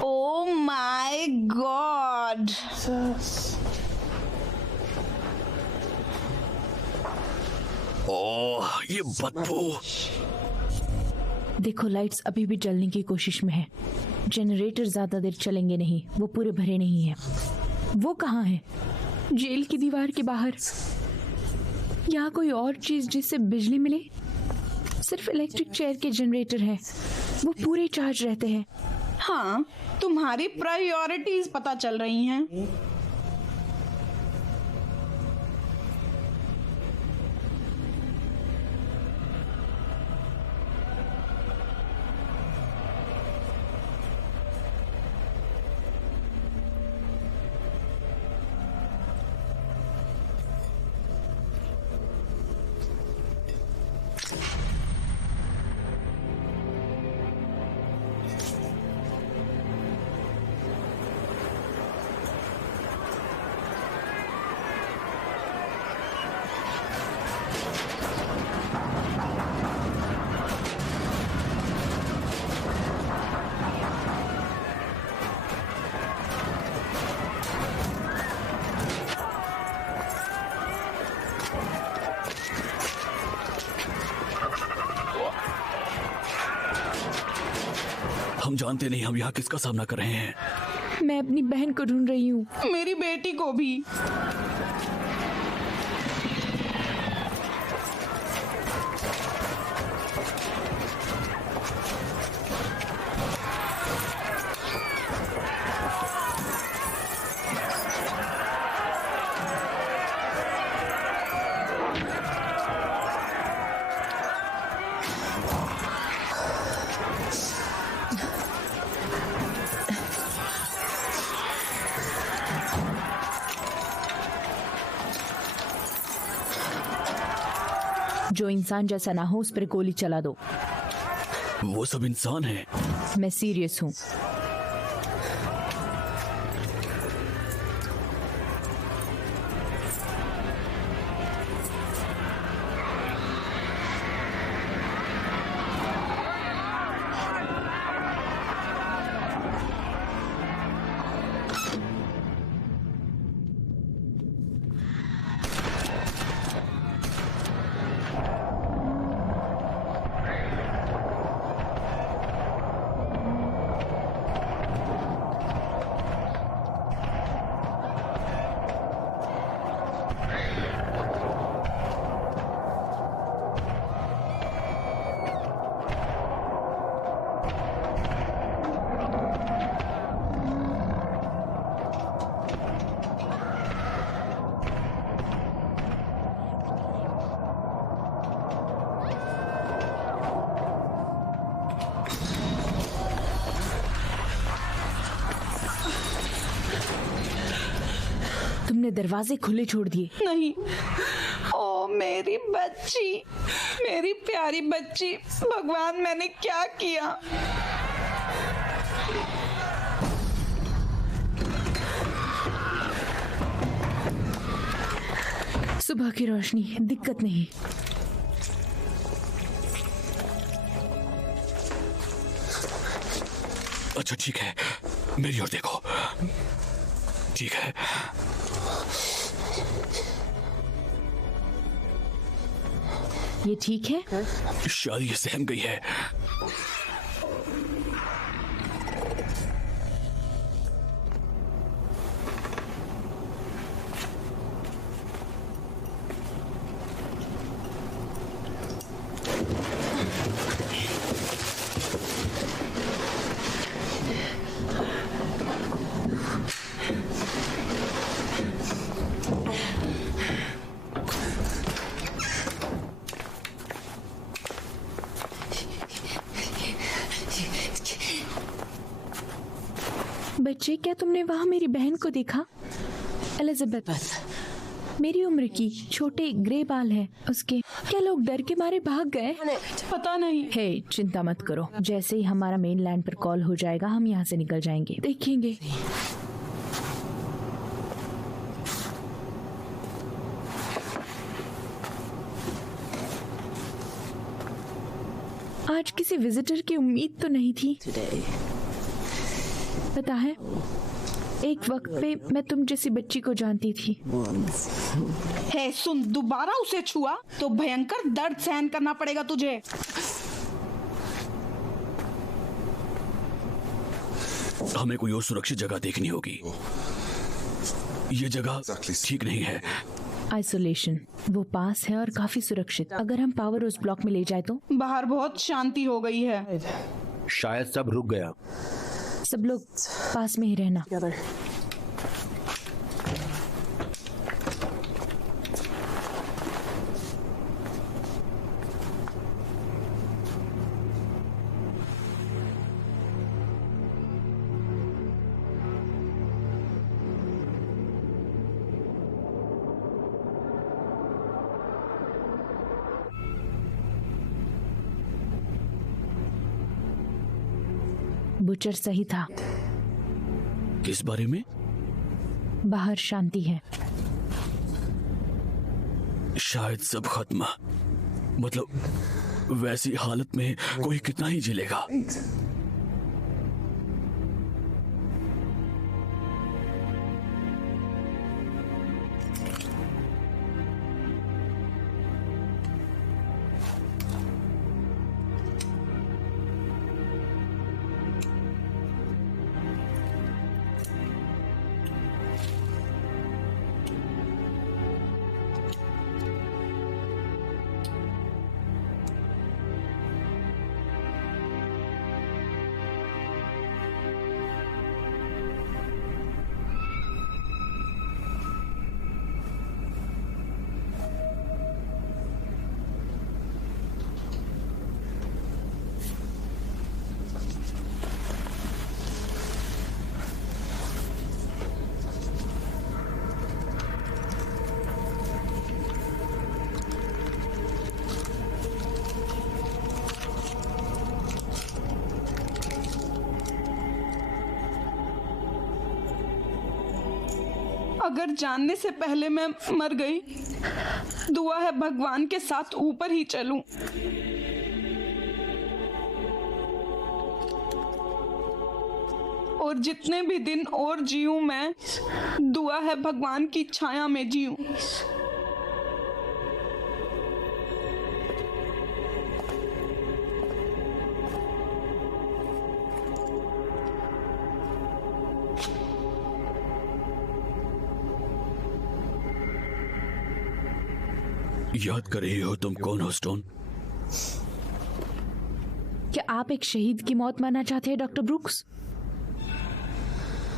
Oh my God! ओह, ये बदबू। देखो, लाइट्स अभी भी जलने की कोशिश में है। जनरेटर ज्यादा देर चलेंगे नहीं, वो पूरे भरे नहीं है। वो कहाँ है? जेल की दीवार के बाहर। यहाँ कोई और चीज जिससे बिजली मिले? सिर्फ इलेक्ट्रिक चेयर के जनरेटर है, वो पूरे चार्ज रहते हैं। हाँ, तुम्हारी प्रायोरिटीज पता चल रही हैं। हम जानते नहीं हम यहाँ किसका सामना कर रहे हैं। मैं अपनी बहन को ढूंढ रही हूँ। मेरी बेटी को भी। जो इंसान जैसा ना हो उस पर गोली चला दो। वो सब इंसान हैं। मैं सीरियस हूँ। तुमने दरवाजे खुले छोड़ दिए। नहीं। ओ मेरी बच्ची, मेरी प्यारी बच्ची, भगवान मैंने क्या किया? सुबह की रोशनी, दिक्कत नहीं। अच्छा ठीक है, मेरी ओर देखो। ठीक है। ये ठीक है? शायद ये सहम गई है। बच्चे, क्या तुमने वहाँ मेरी बहन को देखा? एलिजाबेथ, मेरी उम्र की, छोटे ग्रे बाल है उसके। क्या लोग डर के मारे भाग गए? पता नहीं। हे, चिंता मत करो, जैसे ही हमारा मेन लैंड पर कॉल हो जाएगा हम यहाँ से निकल जाएंगे, देखेंगे। आज किसी विजिटर की उम्मीद तो नहीं थी। पता है, एक वक्त पे मैं तुम जैसी बच्ची को जानती थी। हे सुन, दोबारा उसे छुआ तो भयंकर दर्द सहन करना पड़ेगा तुझे। हमें कोई और सुरक्षित जगह देखनी होगी। ये जगह ठीक नहीं है। आइसोलेशन, वो पास है और काफी सुरक्षित। अगर हम पावर उस ब्लॉक में ले जाए तो? बाहर बहुत शांति हो गई है। शायद सब रुक गया। सब लोग पास में ही रहना। बुचर सही था। किस बारे में? बाहर शांति है। शायद सब खत्म। मतलब वैसी हालत में कोई कितना ही झेलेगा। अगर जानने से पहले मैं मर गई, दुआ है भगवान के साथ ऊपर ही चलूं। और जितने भी दिन और जीऊं मैं, दुआ है भगवान की छाया में जीऊं। याद कर रही हो तुम कौन हो, स्टोन? क्या आप एक शहीद की मौत मरना चाहते हैं, डॉक्टर ब्रूक्स?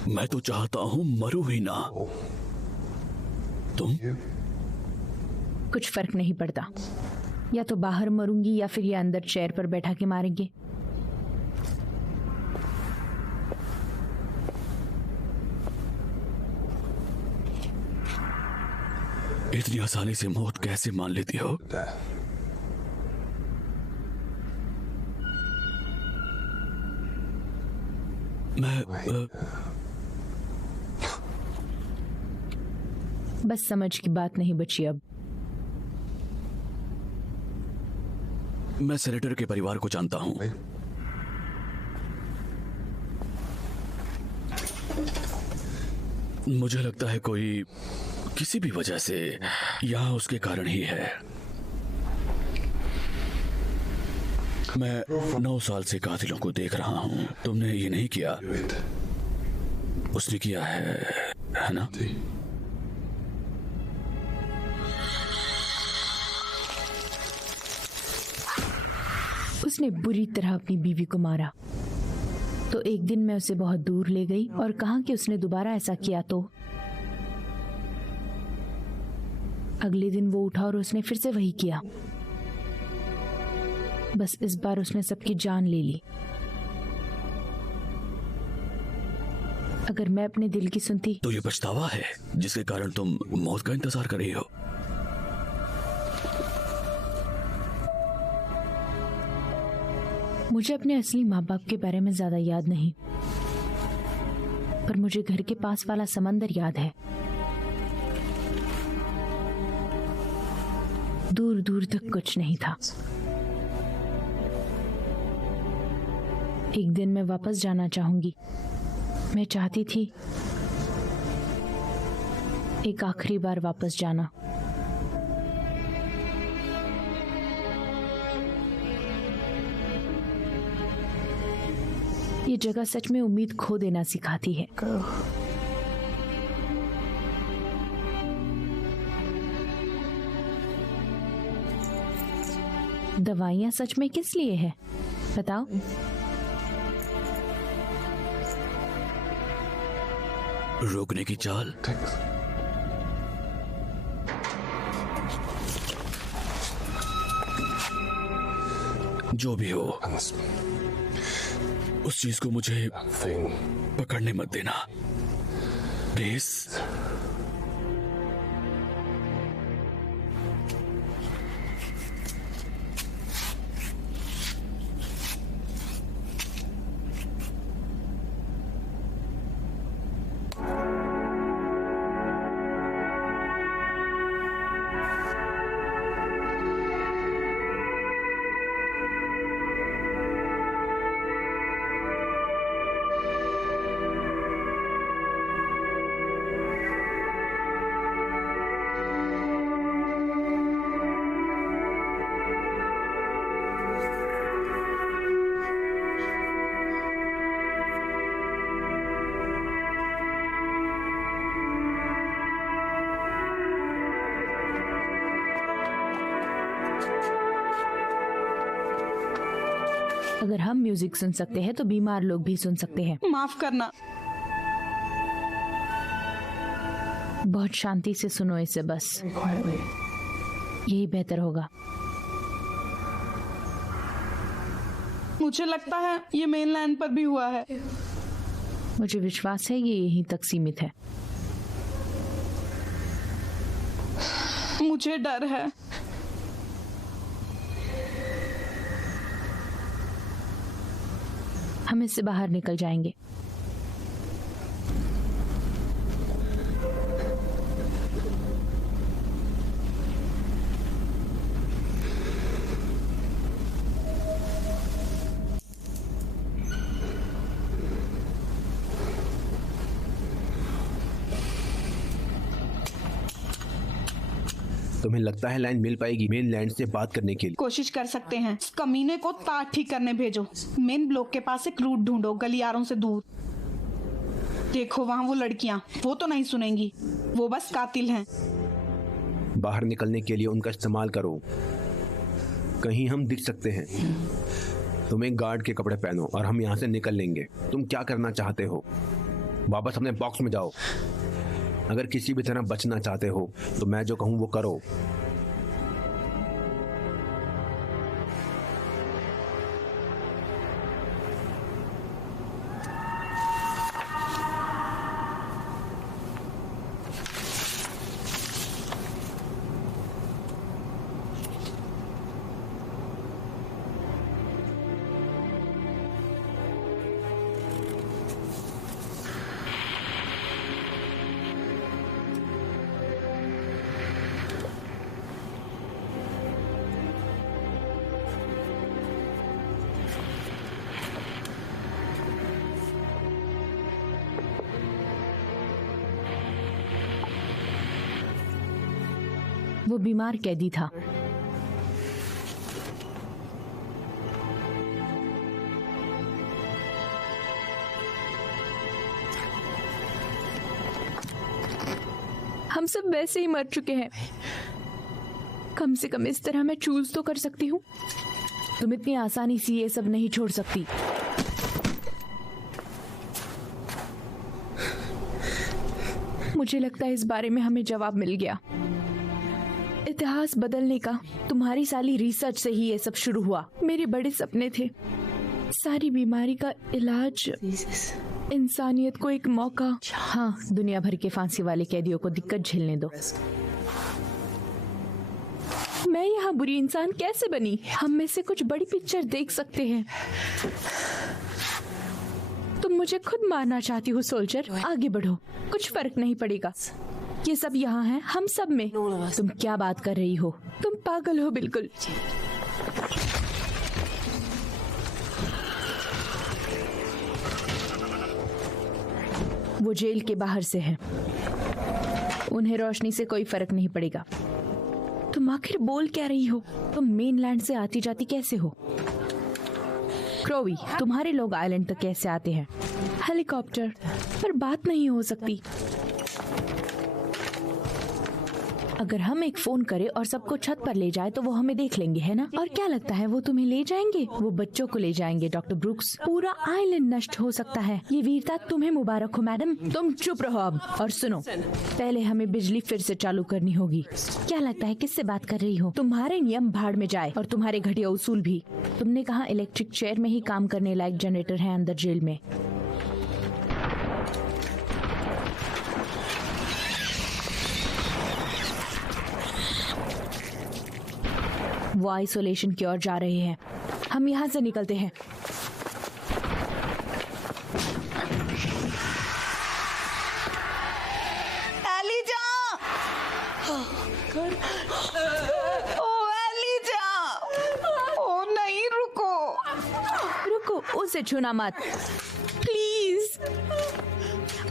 मैं तो चाहता हूं मरूं ही ना। तुम? कुछ फर्क नहीं पड़ता। या तो बाहर मरूंगी या फिर ये अंदर चेयर पर बैठा के मारेंगे। इतनी आसानी से मौत कैसे मान लेती हो? बस समझ की बात नहीं बची अब। मैं सेनेटर के परिवार को जानता हूं। मुझे लगता है कोई किसी भी वजह से यहाँ उसके कारण ही है। मैं 9 साल से कातिलों को देख रहा हूँ। तुमने ये नहीं किया, उसने किया है ना? उसने बुरी तरह अपनी बीवी को मारा। तो एक दिन मैं उसे बहुत दूर ले गई और कहा कि उसने दोबारा ऐसा किया तो अगले दिन वो उठा और उसने फिर से वही किया। बस इस बार उसने सबकी जान ले ली। अगर मैं अपने दिल की सुनती तो ये पछतावा है जिसके कारण तुम मौत का इंतजार कर रही हो। मुझे अपने असली माँ बाप के बारे में ज्यादा याद नहीं, पर मुझे घर के पास वाला समंदर याद है। दूर दूर तक कुछ नहीं था। एक दिन मैं वापस जाना चाहूंगी। मैं चाहती थी एक आखिरी बार वापस जाना। ये जगह सच में उम्मीद खो देना सिखाती है। दवाइयां सच में किस लिए है बताओ? रोकने की चाल। जो भी हो, उस चीज को मुझे पकड़ने मत देना प्लीज। अगर हम म्यूजिक सुन सकते हैं तो बीमार लोग भी सुन सकते हैं। माफ करना। बहुत शांति से सुनो इसे, बस यही बेहतर होगा। मुझे लगता है ये मेनलैंड पर भी हुआ है। मुझे विश्वास है ये यहीं तक सीमित है। मुझे डर है। हम इससे बाहर निकल जाएंगे। तुम्हें लगता है लाइन मिल पाएगी मेन लैंड से बात करने के लिए? कोशिश कर सकते हैं। इस कमीने को तार ठीक करने भेजो। मेन ब्लॉक के पास एक रूट ढूंढो गलियारों से दूर। देखो वहाँ वो लड़कियाँ, वो तो नहीं सुनेंगी, वो बस कातिल हैं। बाहर निकलने के लिए उनका इस्तेमाल करो। कहीं हम दिख सकते हैं। तुम एक गार्ड के कपड़े पहनो और हम यहाँ से निकल लेंगे। तुम क्या करना चाहते हो? वापस अपने बॉक्स में जाओ। अगर किसी भी तरह बचना चाहते हो तो मैं जो कहूँ वो करो। वो बीमार कैदी था। हम सब वैसे ही मर चुके हैं। कम से कम इस तरह मैं चूज तो कर सकती हूँ। तुम इतनी आसानी से ये सब नहीं छोड़ सकती। मुझे लगता है इस बारे में हमें जवाब मिल गया। इतिहास बदलने का तुम्हारी साली रिसर्च से ही ये सब शुरू हुआ। मेरे बड़े सपने थे। सारी बीमारी का इलाज इंसानियत को एक मौका। हाँ, दुनिया भर के फांसी वाले कैदियों को दिक्कत झेलने दो। मैं यहाँ बुरी इंसान कैसे बनी? हम में से कुछ बड़ी पिक्चर देख सकते हैं। तुम मुझे खुद मारना चाहती हो सोल्जर? आगे बढ़ो, कुछ फर्क नहीं पड़ेगा। ये सब यहाँ है, हम सब में। तुम क्या बात कर रही हो? तुम पागल हो बिल्कुल। वो जेल के बाहर से हैं। उन्हें रोशनी से कोई फर्क नहीं पड़ेगा। तुम आखिर बोल क्या रही हो? तुम मेनलैंड से आती जाती कैसे हो? क्रोवी, तुम्हारे लोग आइलैंड तक कैसे आते हैं? हेलीकॉप्टर। पर बात नहीं हो सकती। अगर हम एक फोन करें और सबको छत पर ले जाए तो वो हमें देख लेंगे, है ना? और क्या लगता है वो तुम्हें ले जाएंगे? वो बच्चों को ले जाएंगे डॉक्टर ब्रुक्स। पूरा आइलैंड नष्ट हो सकता है। ये वीरता तुम्हें मुबारक हो मैडम। तुम चुप रहो अब और सुनो, पहले हमें बिजली फिर से चालू करनी होगी। क्या लगता है किससे बात कर रही हो? तुम्हारे नियम भाड़ में जाए और तुम्हारे घटिया उसूल भी। तुमने कहा इलेक्ट्रिक चेयर में ही काम करने लायक जनरेटर है अंदर जेल में। वो आइसोलेशन की ओर जा रहे हैं। हम यहाँ से निकलते हैं। एलिजा! ओ एलिजा! ओ नहीं, रुको। रुको, उसे छूना मत। प्लीज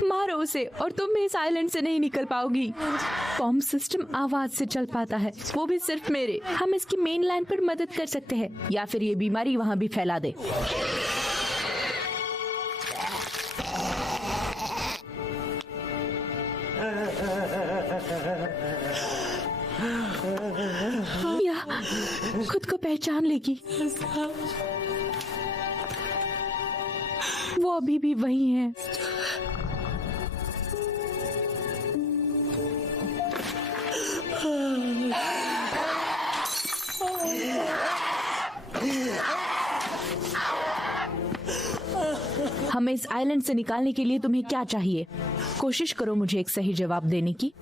मारो उसे और तुम इस आइलैंड से नहीं निकल पाओगी। कॉम सिस्टम आवाज से चल पाता है, वो भी सिर्फ मेरे। हम इसकी मेन लाइन पर मदद कर सकते हैं या फिर ये बीमारी वहाँ भी फैला दे। या खुद को पहचान लेगी। वो अभी भी वही है। हमें इस आइलैंड से निकालने के लिए तुम्हें क्या चाहिए? कोशिश करो मुझे एक सही जवाब देने की।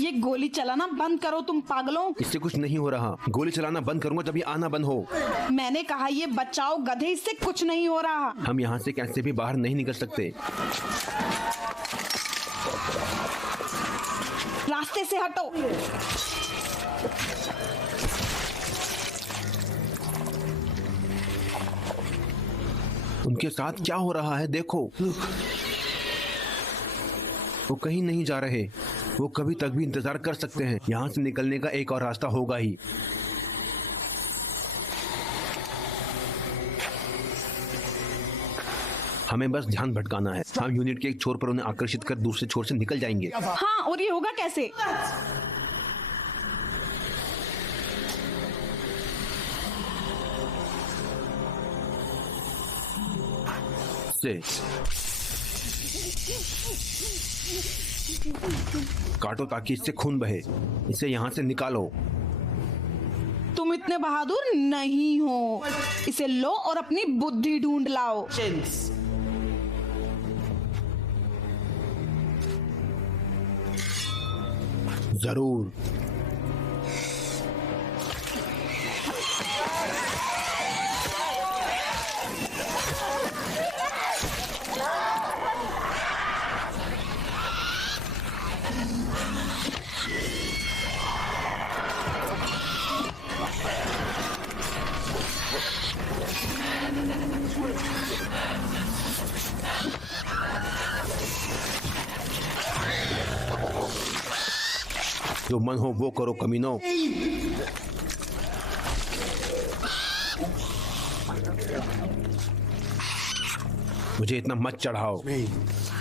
ये गोली चलाना बंद करो तुम पागलों। इससे कुछ नहीं हो रहा। गोली चलाना बंद करूंगा जब ये आना बंद हो। मैंने कहा ये बचाओ गधे, इससे कुछ नहीं हो रहा। हम यहाँ से कैसे भी बाहर नहीं निकल सकते। रास्ते से हटो। उनके साथ क्या हो रहा है देखो। वो कहीं नहीं जा रहे। वो कभी तक भी इंतजार कर सकते हैं। यहाँ से निकलने का एक और रास्ता होगा ही। हमें बस ध्यान भटकाना है। हम यूनिट के एक छोर पर उन्हें आकर्षित कर दूसरे छोर से निकल जाएंगे। हाँ, और ये होगा कैसे? से काटो ताकि इससे खून बहे। इसे यहाँ से निकालो। तुम इतने बहादुर नहीं हो। इसे लो और अपनी बुद्धि ढूंढ लाओ। जरूर। जो मन हो वो करो कमीनो। मुझे इतना मत चढ़ाओ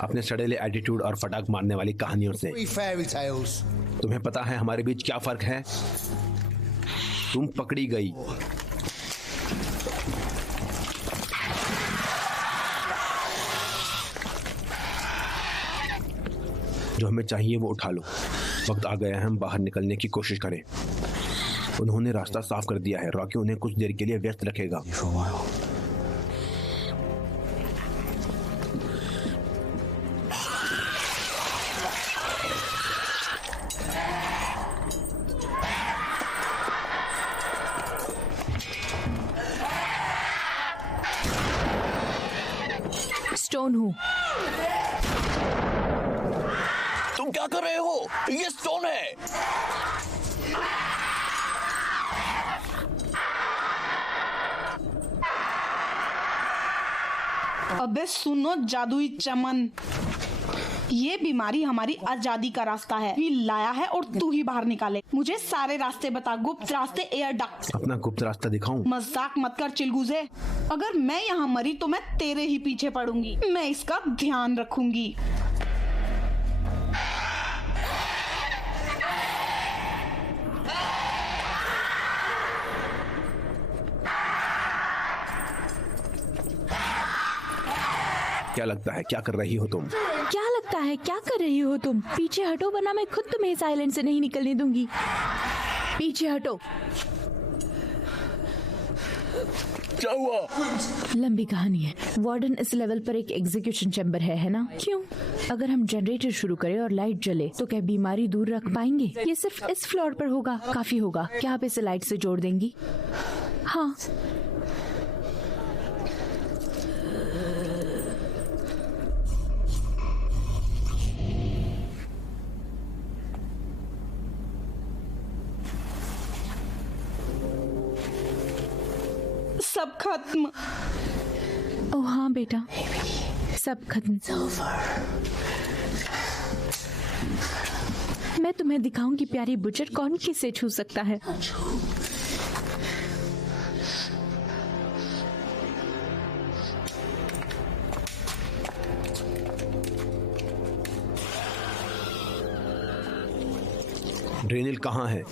अपने सड़ेले एटीट्यूड और फटाक मारने वाली कहानियों से। तुम्हें पता है हमारे बीच क्या फर्क है? तुम पकड़ी गई। जो हमें चाहिए वो उठा लो। वक्त आ गया है हम बाहर निकलने की कोशिश करें। उन्होंने रास्ता साफ कर दिया है। रॉकी उन्हें कुछ देर के लिए व्यस्त रखेगा। For a while. स्टोन हूँ। तुम क्या कर रहे हो? ये स्टोन है। अबे सुनो जादुई चमन, ये बीमारी हमारी आजादी का रास्ता है। ही लाया है और तू ही बाहर निकाले। मुझे सारे रास्ते बता, गुप्त रास्ते, एयर डक्ट। अपना गुप्त रास्ता दिखाऊं? मजाक मत कर चिलगुजे। अगर मैं यहाँ मरी तो मैं तेरे ही पीछे पड़ूंगी। मैं इसका ध्यान रखूंगी। क्या लगता है, क्या कर रही हो तुम? क्या लगता है, क्या कर रही हो तुम? पीछे हटो वरना मैं खुद तुम्हें इस आइलैंड से नहीं निकलने दूंगी। पीछे हटो। क्या हुआ? लंबी कहानी है। वार्डन इस लेवल पर एक एग्जीक्यूशन चैम्बर है ना? क्यों? अगर हम जनरेटर शुरू करें और लाइट जले तो क्या बीमारी दूर रख पाएंगे? ये सिर्फ इस फ्लोर पर होगा, काफी होगा। क्या आप इसे लाइट से जोड़ देंगी? हाँ। सब खत्म। ओह हाँ बेटा, सब खत्म। मैं तुम्हें दिखाऊंगी प्यारी बुचर, कौन किसे छू सकता है। ड्रेनिल कहाँ है?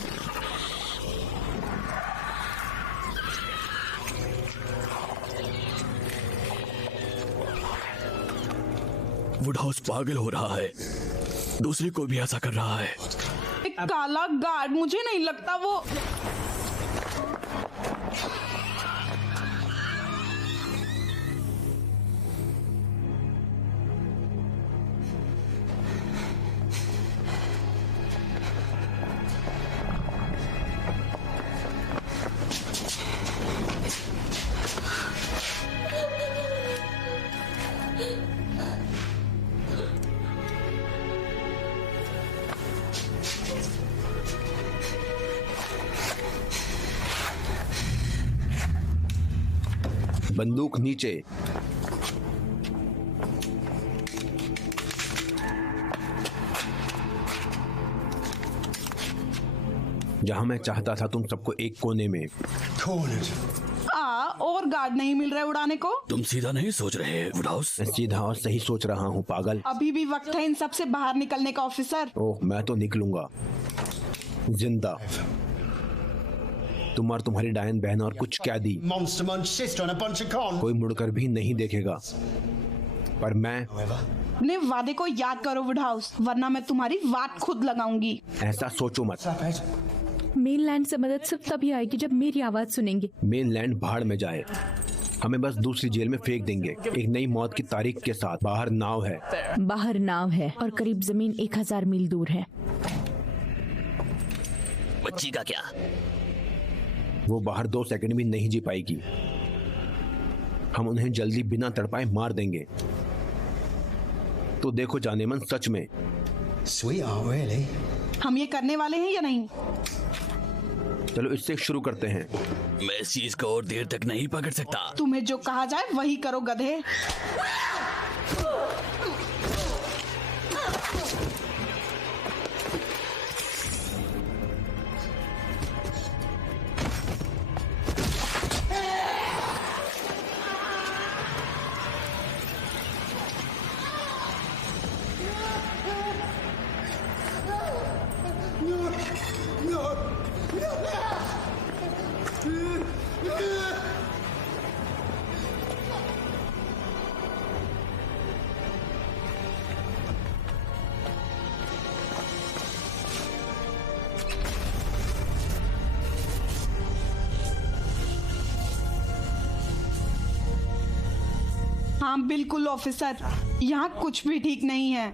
वुडहाउस पागल हो रहा है। दूसरे को भी ऐसा कर रहा है। एक काला गार्ड, मुझे नहीं लगता वो। बंदूक नीचे। जहां मैं चाहता था तुम सबको एक कोने में। और गार्ड नहीं मिल रहे उड़ाने को। तुम सीधा नहीं सोच रहे वुडहाउस? मैं सीधा और सही सोच रहा हूँ पागल। अभी भी वक्त है इन सब से बाहर निकलने का ऑफिसर। ओह मैं तो निकलूंगा जिंदा। तुम और तुम्हारी डायन बहन और कुछ कैदी। Monster munch sister and a bunch of cons. कोई मुड़कर भी नहीं देखेगा। पर मैं अपने वादे को याद करो वुडहाउस, वरना मैं तुम्हारी वाट खुद लगाऊंगी। ऐसा सोचो मत। मेनलैंड से मदद सिर्फ तभी आएगी जब मेरी आवाज सुनेंगे। मेनलैंड भाड़ में जाए, हमें बस दूसरी जेल में फेंक देंगे। एक नई मौत की तारीख के साथ। बाहर नाव है। बाहर नाव है और करीब जमीन 1000 मील दूर है। बच्ची का क्या? वो बाहर 2 सेकंड भी नहीं जी पाएगी। हम उन्हें जल्दी बिना तड़पाए मार देंगे। तो देखो जाने मन, सच में Sweetheart, really? हम ये करने वाले हैं या नहीं? चलो इससे शुरू करते हैं। मैं इस चीज को और देर तक नहीं पकड़ सकता। तुम्हें जो कहा जाए वही करो गधे। हाँ बिल्कुल ऑफिसर, यहाँ कुछ भी ठीक नहीं है।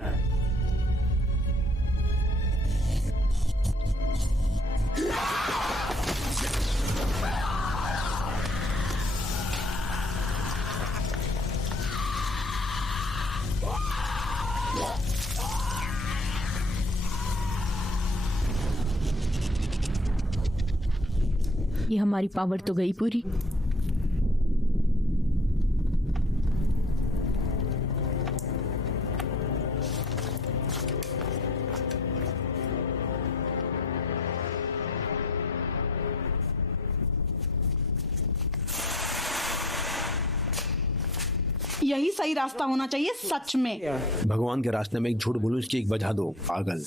ये हमारी पावर तो गई पूरी। यही सही रास्ता होना चाहिए सच में। भगवान के रास्ते में एक झूठ बोलूं इसकी एक वजह दो, पागल।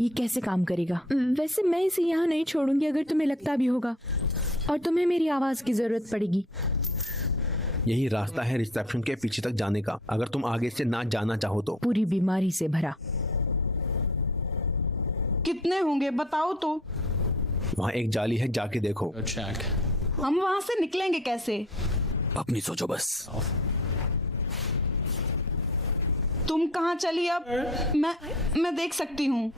ये कैसे काम करेगा? वैसे मैं इसे यहाँ नहीं छोड़ूंगी अगर तुम्हें लगता भी होगा, और तुम्हें मेरी आवाज की जरूरत पड़ेगी। यही रास्ता है रिसेप्शन के पीछे तक जाने का, अगर तुम आगे से ना जाना चाहो तो। पूरी बीमारी से भरा। कितने होंगे बताओ तो। वहाँ एक जाली है, जाके देखो। हम वहाँ से निकलेंगे कैसे? अपनी सोचो बस। तुम कहाँ चली अब? मैं देख सकती हूँ।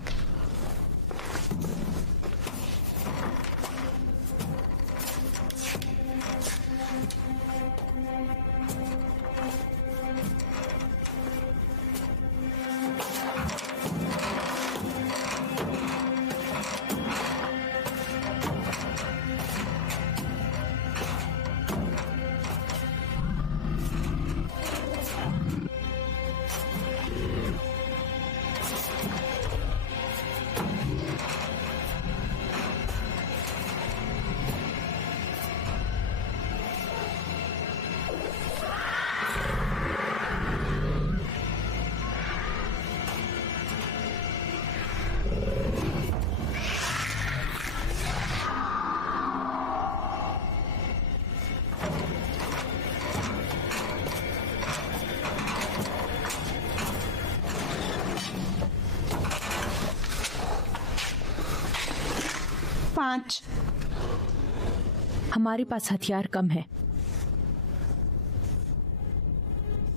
हमारे पास हथियार कम है।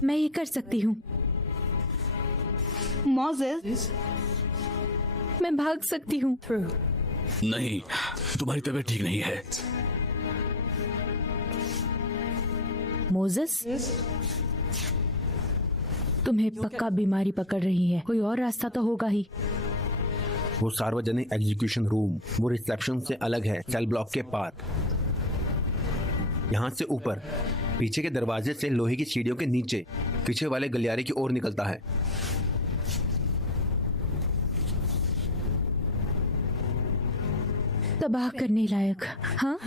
मैं ये कर सकती हूँ। मोजेस, मैं भाग सकती हूँ। नहीं, तुम्हारी तबीयत ठीक नहीं है। मोजेस, तुम्हें पक्का बीमारी पकड़ रही है। कोई और रास्ता तो होगा ही। वो सार्वजनिक एग्जीक्यूशन रूम, वो रिसेप्शन से अलग है, सेल ब्लॉक के पार। यहाँ से ऊपर पीछे के दरवाजे से लोहे की सीढ़ियों के नीचे पीछे वाले गलियारे की ओर निकलता है। तबाह करने लायक। हाँ,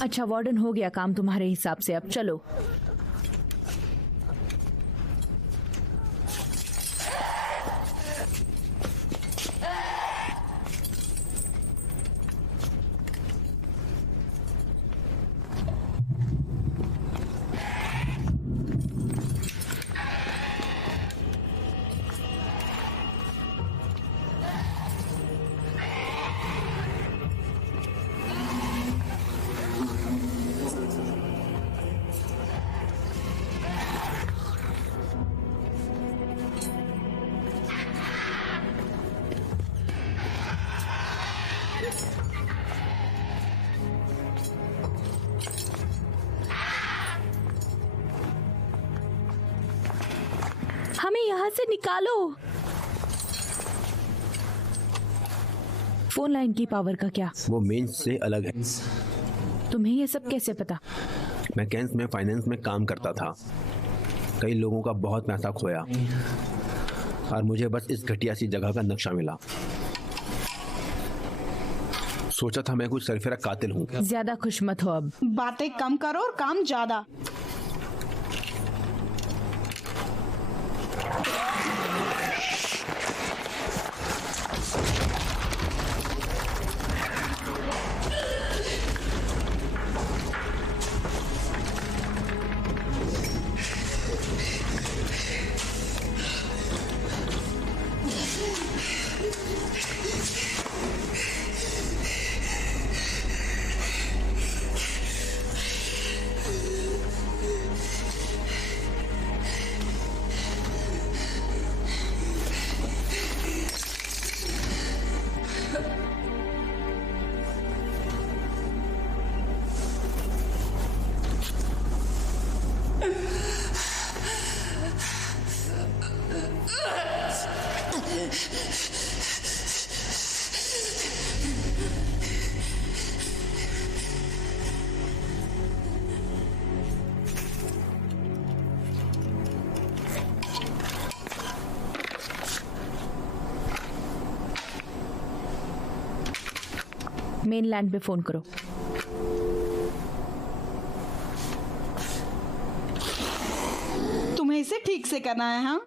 अच्छा वार्डन, हो गया काम तुम्हारे हिसाब से, अब चलो। यहाँ से निकालो। फोन लाइन की पावर का क्या? वो मेंस से अलग है। तुम्हें ये सब कैसे पता? मैं कैंस में फाइनेंस में काम करता था। कई लोगों का बहुत पैसा खोया और मुझे बस इस घटिया सी जगह का नक्शा मिला। सोचा था मैं कुछ सरफिरा कातिल हूँ। ज्यादा खुश मत हो अब। बातें कम करो और काम ज्यादा। मेनलैंड पे फोन करो। तुम्हें इसे ठीक से करना है, हाँ?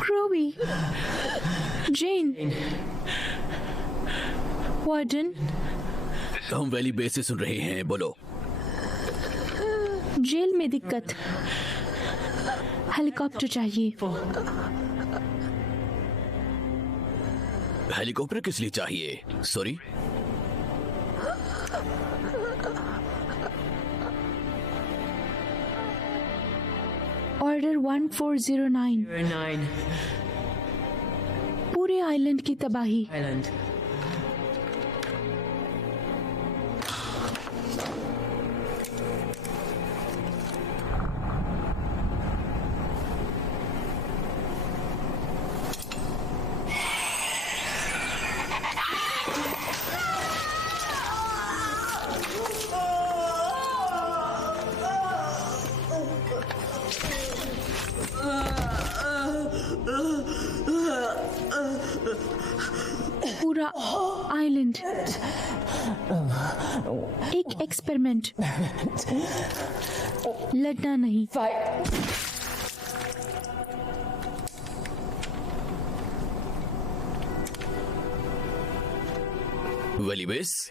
क्रोवी, जेन, वार्डन। हम वैली बेस से सुन रहे हैं, बोलो। जेल में दिक्कत, हेलीकॉप्टर चाहिए। हेलीकॉप्टर किस लिए चाहिए? Sorry, order 1409। पूरे आइलैंड की तबाही। पूरा आइलैंड एक एक्सपेरिमेंट। लड़ना नहीं। Valley base.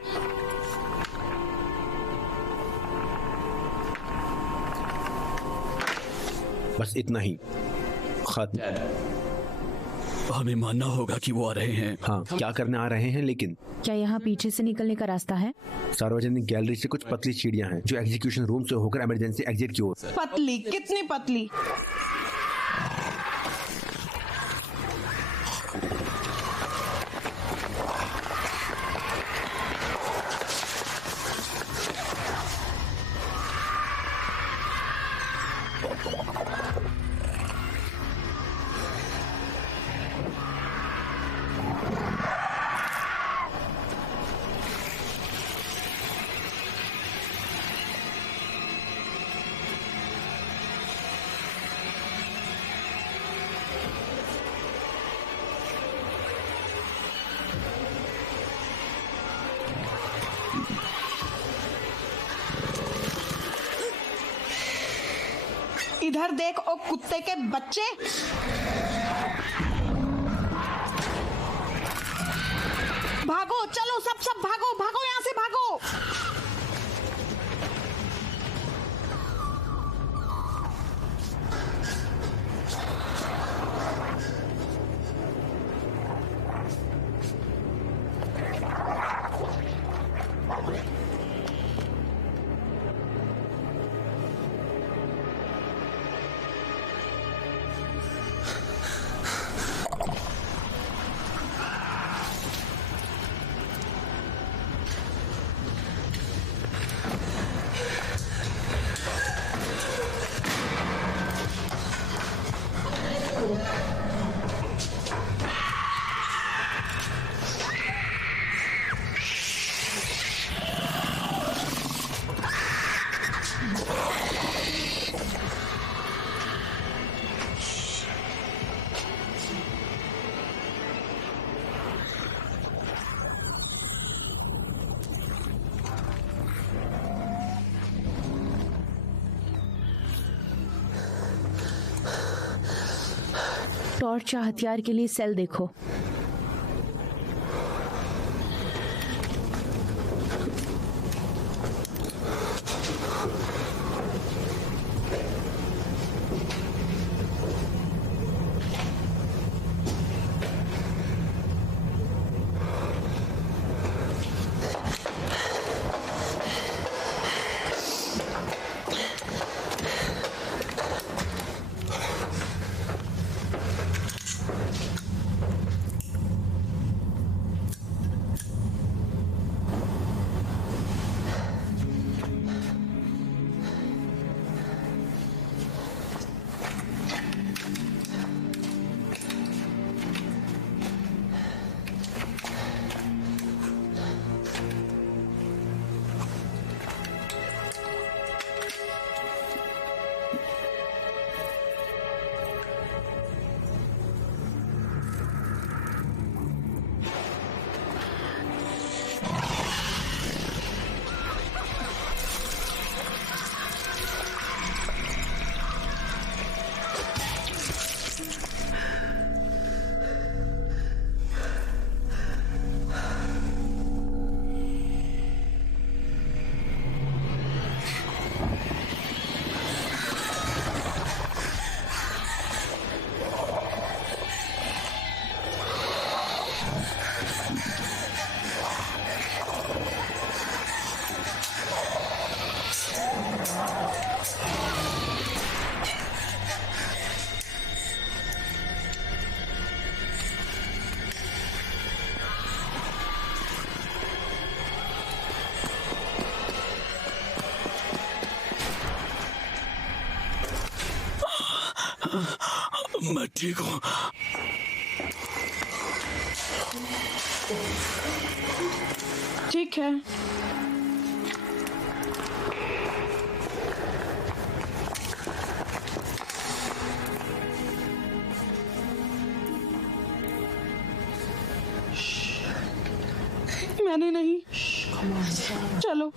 बस इतना ही। खत्म। हमें मानना होगा कि वो आ रहे हैं। हाँ, क्या करने आ रहे हैं? लेकिन क्या यहाँ पीछे से निकलने का रास्ता है? सार्वजनिक गैलरी से कुछ पतली सीढ़ियां हैं जो एग्जीक्यूशन रूम से होकर इमरजेंसी एग्जिट की ओर। पतली? कितनी पतली? इधर देख ओ कुत्ते के बच्चे। भागो, चलो सब भागो, भागो यहाँ से, भागो। टॉर्च या हथियार के लिए सेल देखो। मैं ठीक हूँ। ठीक है। मैंने नहीं। चलो।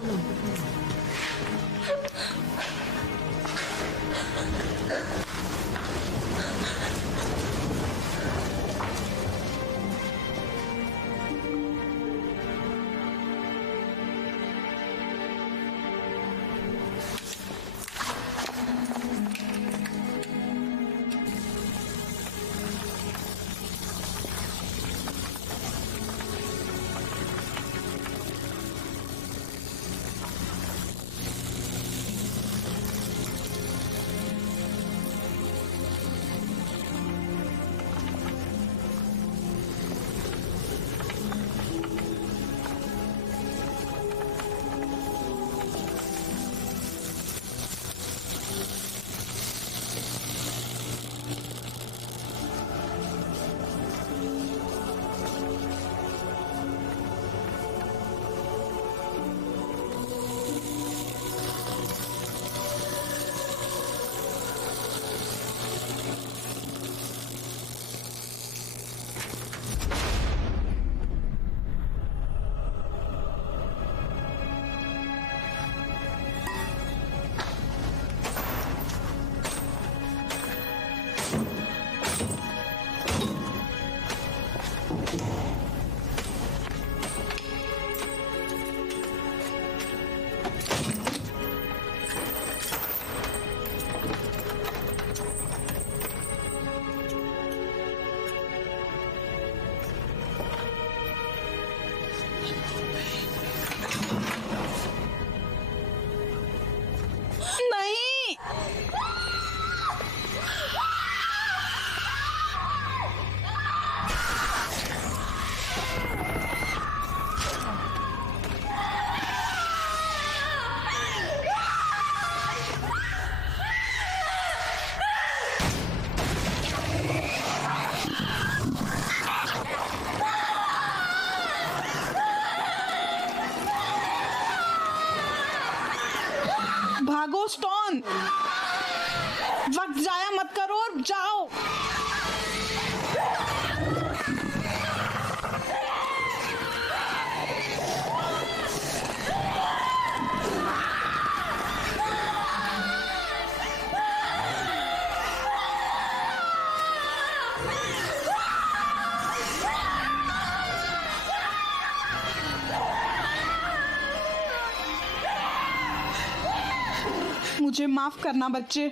भागो स्टोन, वक्त जाया मत करो और जाओ। मुझे माफ करना बच्चे।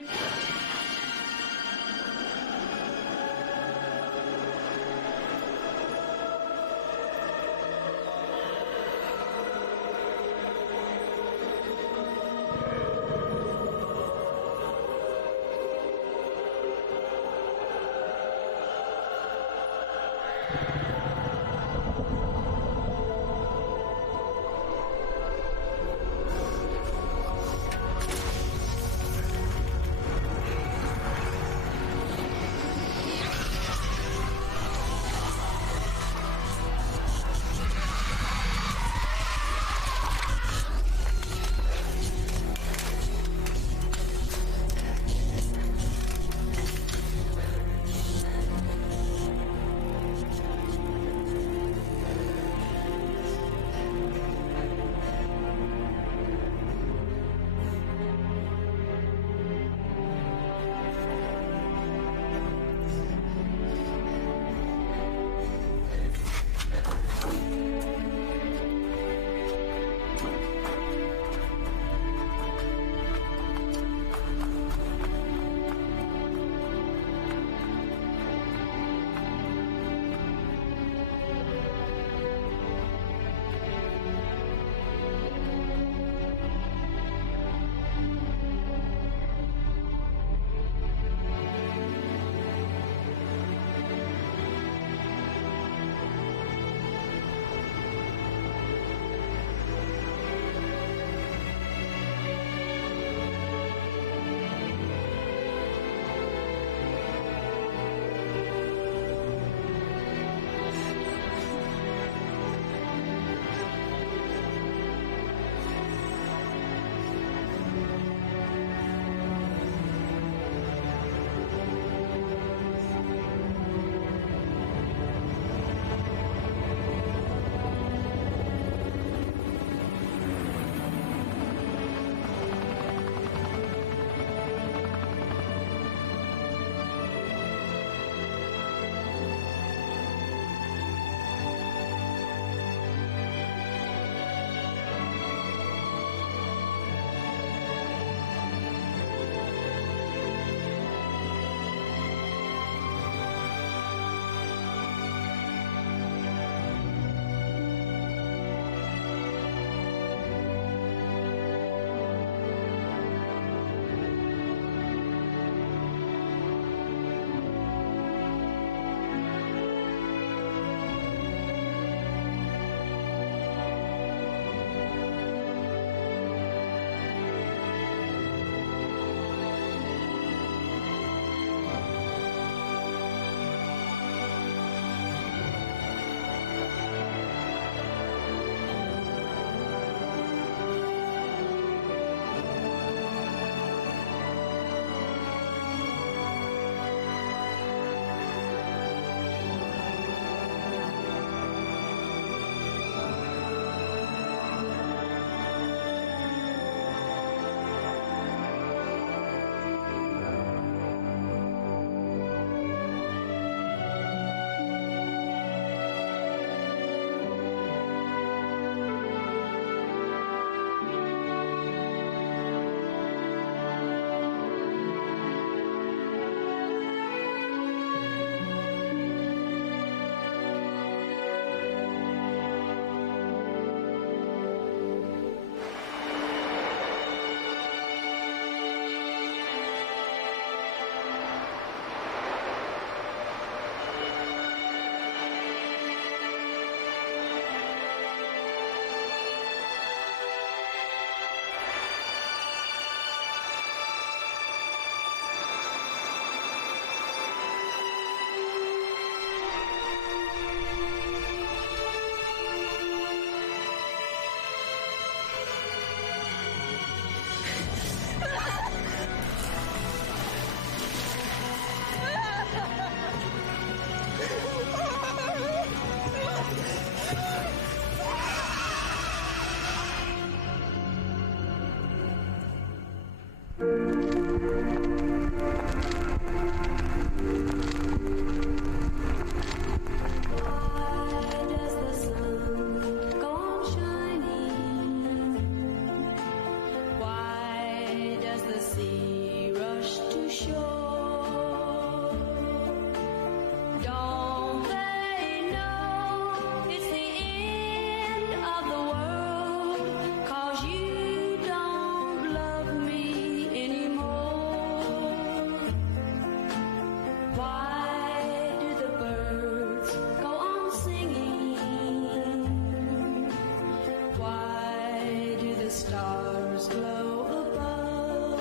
stars glow above.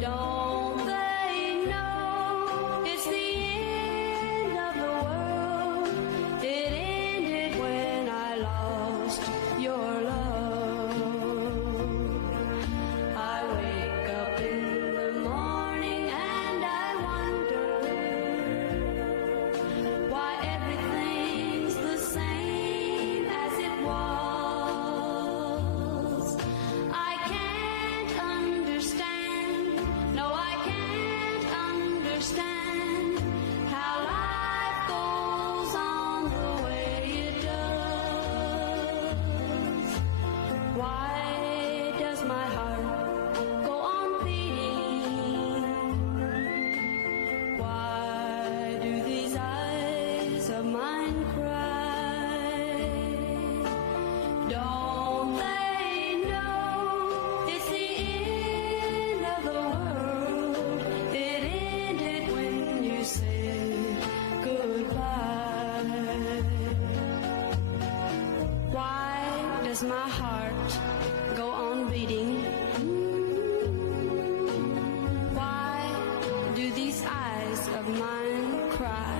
Don't they know it's the end of the world? It ended when I lost your love. I wake up in the morning and I wonder why everything's the same as it was. I can't understand, no, I can't understand how life goes on the way it does. Why does my heart go on beating? Why do these eyes of mine cry? Don't they know it's the end of the world? It ended when you said goodbye. Why does my heart go on beating? Why do these eyes of mine cry?